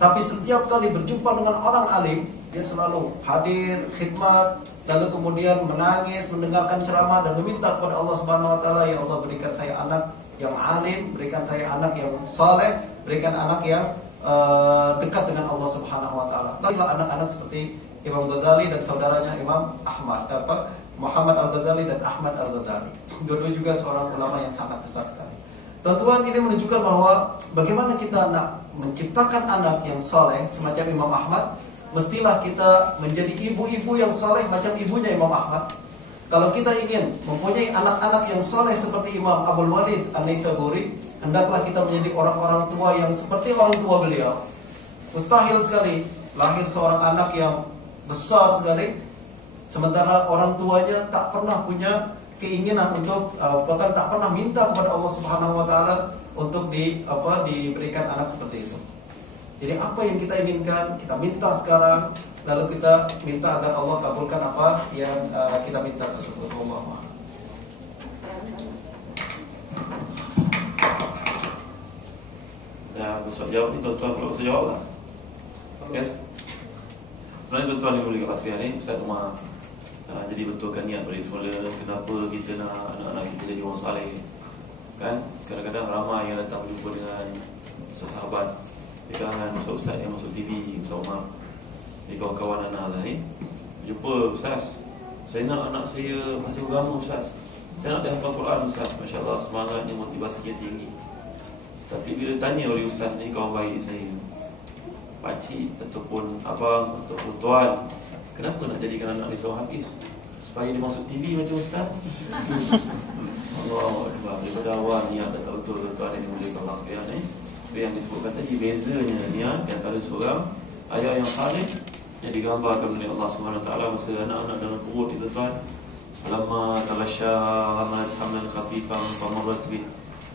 Tapi setiap kali berjumpa dengan orang alim, dia selalu hadir, khidmat, lalu kemudian menangis, mendengarkan ceramah dan meminta kepada Allah Subhanahu wa taala, ya Allah, berikan saya anak yang alim, berikan saya anak yang saleh, berikan anak yang dekat dengan Allah Subhanahu wa taala. Lalu anak-anak seperti Imam Ghazali dan saudaranya Imam Ahmad, Muhammad Al-Ghazali dan Ahmad Al-Ghazali. Dua-dua juga seorang ulama yang sangat besar sekali. Tuan-tuan, ini menunjukkan bahwa bagaimana kita nak menciptakan anak yang saleh semacam Imam Ahmad, mestilah kita menjadi ibu-ibu yang saleh macam ibunya Imam Ahmad. Kalau kita ingin mempunyai anak-anak yang saleh seperti Imam Abul Walid An-Naisaburi, hendaklah kita menjadi orang-orang tua yang seperti orang tua beliau. Mustahil sekali lahir seorang anak yang besar sekali, sementara orang tuanya tak pernah punya keinginan untuk bahkan tak pernah minta kepada Allah Subhanahu wa taala untuk diberikan anak seperti itu. Jadi apa yang kita inginkan, kita minta sekarang, lalu kita minta agar Allah kabulkan apa yang kita minta tersebut. Allahumma. Ya, besok jawab ni tuan-tuan perlu usah jawab lah. Yes. Sebenarnya tuan-tuan yang boleh kasih ni, Ustaz Umar, jadi betulkan niat balik semula. Kenapa kita nak anak-anak kita jadi orang saleh, kan? Kadang-kadang ramai yang datang berjumpa dengan sesahabat di kalangan ustaz-ustaz yang masuk TV, Ustaz Umar, ni kawan-kawan anak lah ni, jumpa, Ustaz, saya nak anak saya baca agama, Ustaz, saya nak dia hafal Quran, Ustaz. Masya Allah, semangatnya, motivasinya tinggi. Tapi bila tanya oleh Ustaz ni, kawan baik saya, pakcik ataupun abang ataupun tuan, kenapa nak jadikan anak ni seorang hafiz? Supaya dia masuk TV macam Ustaz? Allah Akbar. Daripada awal niat dah tak betul, tuan yang dimuliakan Allah sekalian ni. Itu yang disebutkan tadi, bezanya niat antara seorang ayah yang saleh yang digambarkan oleh Allah Subhanahu Wa Taala masa anak-anak dalam perut itu tuan. Falamma taghasha hamalat hamlan khafifan famarrat bih.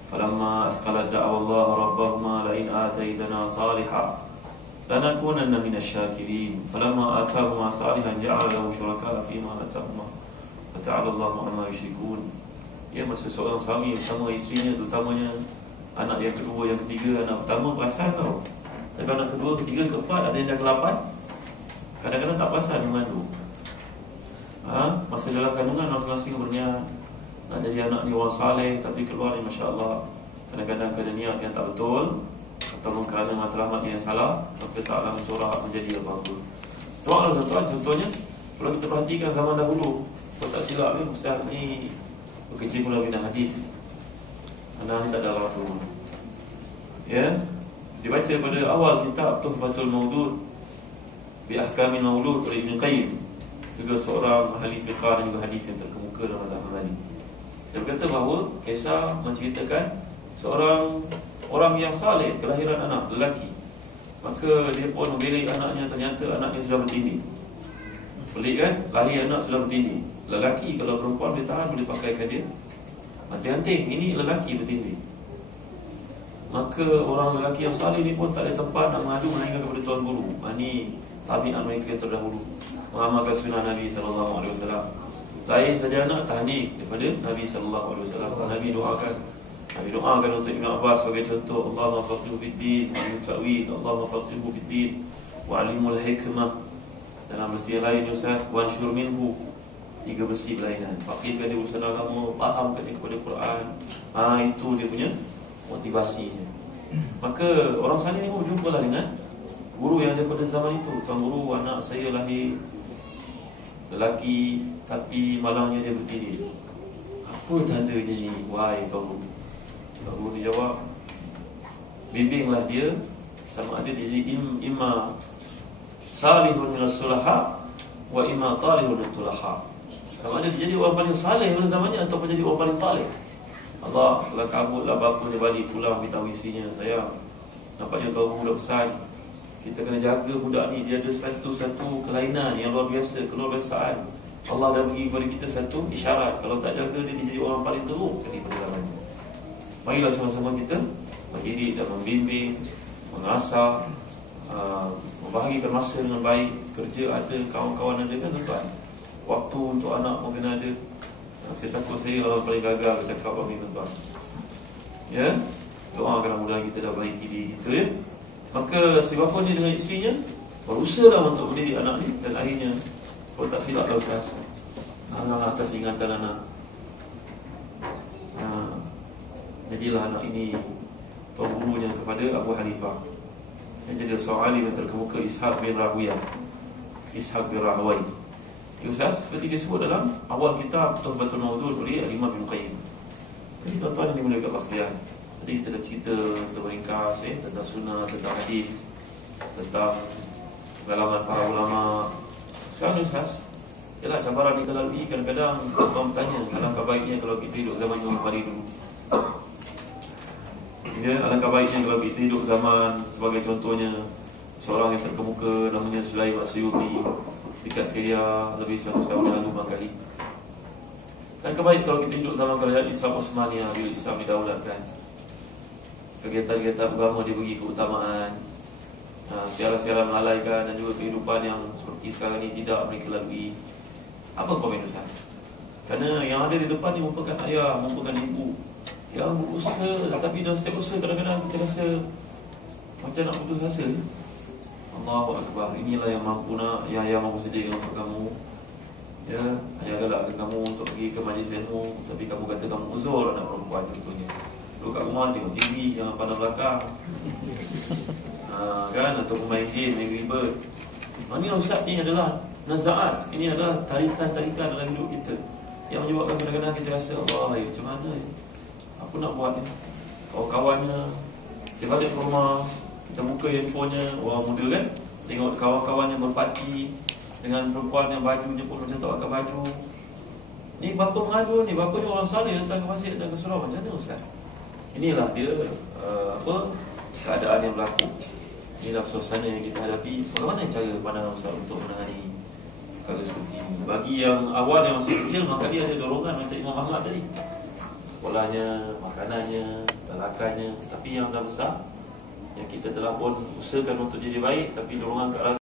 Falamma asqalat da'wa Allah rabbahuma la in ataitana salihan lanakunanna minasyakirin. Falamma atahuma salihan ja'ala lahu syuraka fima atahuma. Fata'ala Allahu amma yusyrikun. Ya, masa seorang suami bersama isterinya, terutamanya anak yang kedua, yang ketiga. Anak pertama perasan tau, tapi anak kedua, ketiga, keempat, ada yang dah ke-8, kadang-kadang tak perasan mengandung. Masa dalam kandungan masing-masing berniat nak jadi anak ni orang saleh, tapi keluar ni Masya Allah kadang-kadang kerana niat yang tak betul ataupun kerana matlamat yang salah, maka taklah mencorak menjadi apa-apa. Tuan-tuan, contohnya kalau kita perhatikan zaman dahulu, kalau tak silap ni Ustaz ni bekerja pula bina hadis, anak ni tak ada orang tua. Ya, dibaca pada awal kitab Tuhfatul Mawdud bi Ahkamil Maulud oleh Ibn Qayyim, juga seorang ahli fiqah dan juga hadis yang terkemuka dalam mazhab Hambali. Dia berkata bahawa kisah menceritakan seorang orang yang saleh, kelahiran anak lelaki, maka dia pun membeli anaknya, ternyata anaknya sudah bertindih. Pelik kan? Lahir anak sudah bertindih. Lelaki, kalau perempuan boleh tahan, boleh pakaikan dia anting-anting. Ini lelaki bertindih. Maka orang lelaki yang saleh ni pun tak ada tempat nak mengadu melainkan kepada tuan guru. Ini tabiat mereka yang terdahulu, mengamalkan sunnah Nabi SAW. Lahir saja anak, tahnik daripada Nabi SAW. Nabi doakan untuk Ibn Abbas sebagai contoh, Allahumma faqihu fid din wa alimhu ta'wil, Allahumma faqihu fid din wa alimul hikmah. Dalam versi yang lain Ustaz, wansyur minhu, 3 versi berlainan. Faqihkan dia urusan agama, fahamkan dia kepada Quran. Itu dia punya motivasinya. Maka orang saleh ni pun berjumpalah dengan guru yang ada pada zaman itu. Tuan guru, anak saya lahir lelaki tapi malangnya dia bertindih. Apa tandanya ni, wahai tuan guru? Tuan guru dia jawab, bimbinglah dia sama ada dia jadi imma salihun minas sulaha wa imma talihun min tulaha. Sama ada dia jadi orang paling saleh pada zamannya ataupun jadi orang paling talih. Allah telah kabutlah bapa dia balik pulang beritahu isterinya, sayang, nampaknya kau budak besar, kita kena jaga budak ni, dia ada satu kelainan yang luar biasa, keluar biasaan. Allah dah bagi kepada kita satu isyarat, kalau tak jaga dia jadi orang paling teruk sekali pada zamannya. Marilah sama-sama kita mendidik dan membimbing, mengasah, membahagikan masa dengan baik. Kerja ada, kawan-kawan ada kan tuan, waktu untuk anak pun kena ada. Saya takut saya orang paling gagal bercakap orang ni tuan. Ya, doakanlah mudah kita dah baik diri kita ya. Maka si bapa ni dengan isterinya berusaha untuk mendidik anak ni, dan akhirnya kalau tak silap lah Ustaz, atas ingatan anak, jadilah anak ini tuan gurunya kepada Abu Hanifah, yang jadi seorang alim yang terkemuka, Ishaq bin Rahwiyah, Ishaq bin Rahway. Ustaz, seperti disebut dalam awal kitab Tuhfatul Mawdud oleh Imam Ibn Qayyim. Jadi tuan-tuan yang dimuliakan Allah sekalian, tadi kita dah cerita seringkas tentang sunnah, tentang hadis, tentang pengalaman para ulama. Sekarang Ustaz, ialah cabaran kita lalui. Kadang-kadang orang bertanya, alangkah baiknya kalau kita hidup zaman Imam Bukhari dulu. Ya, alangkah baiknya kalau kita hidup zaman, sebagai contohnya, seorang yang terkemuka namanya Sulaim As-Suyuti, dekat Syria lebih 100 tahun yang lalu barangkali. Kan kebaik kalau kita hidup zaman kerajaan Islam Osmaniyah, bila Islam didaulatkan, kegiatan-kegiatan agama diberi keutamaan, siaran-siaran melalaikan, dan juga kehidupan yang seperti sekarang ni tidak mereka lalui. Apa komen Ustaz? Kerana yang ada di depan ni merupakan ayah, merupakan ibu yang berusaha, tetapi dalam setiap usaha kadang-kadang kita rasa macam nak putus asa. Allahu Akbar, inilah yang mampu nak, yang mampu sediakan untuk kamu. Ya, ayah galakkan kamu untuk pergi ke majlis ilmu, tapi kamu kata kamu uzur anak perempuan contohnya. Duduk kat rumah tengok TV, jangan pandang belakang. Kan, atau main game, main ribet. Ini Ustaz, ni adalah nazaat, ini adalah tarikan-tarikan dalam hidup kita, yang menyebabkan kadang-kadang kita rasa, Allah, macam mana aku nak buat ni? Kawan-kawannya, dia balik ke rumah, kita buka handphonenya, orang muda kan, tengok kawan-kawan yang berparti dengan perempuan yang bajunya pun macam tak pakai baju. Ni bapa mengadu ni, bapa ni orang saleh, datang ke masjid, datang ke surau. Macam mana Ustaz? Inilah dia keadaan yang berlaku. inilah suasana yang kita hadapi. Bagaimana cara pandangan Ustaz untuk menangani perkara seperti ini? Bagi yang awal yang masih kecil, maka dia ada dorongan macam Imam Ahmad tadi, sekolahnya, makanannya, galakannya. Tapi yang dah besar, yang kita telah pun usahakan untuk jadi baik, tapi dorongan ke arah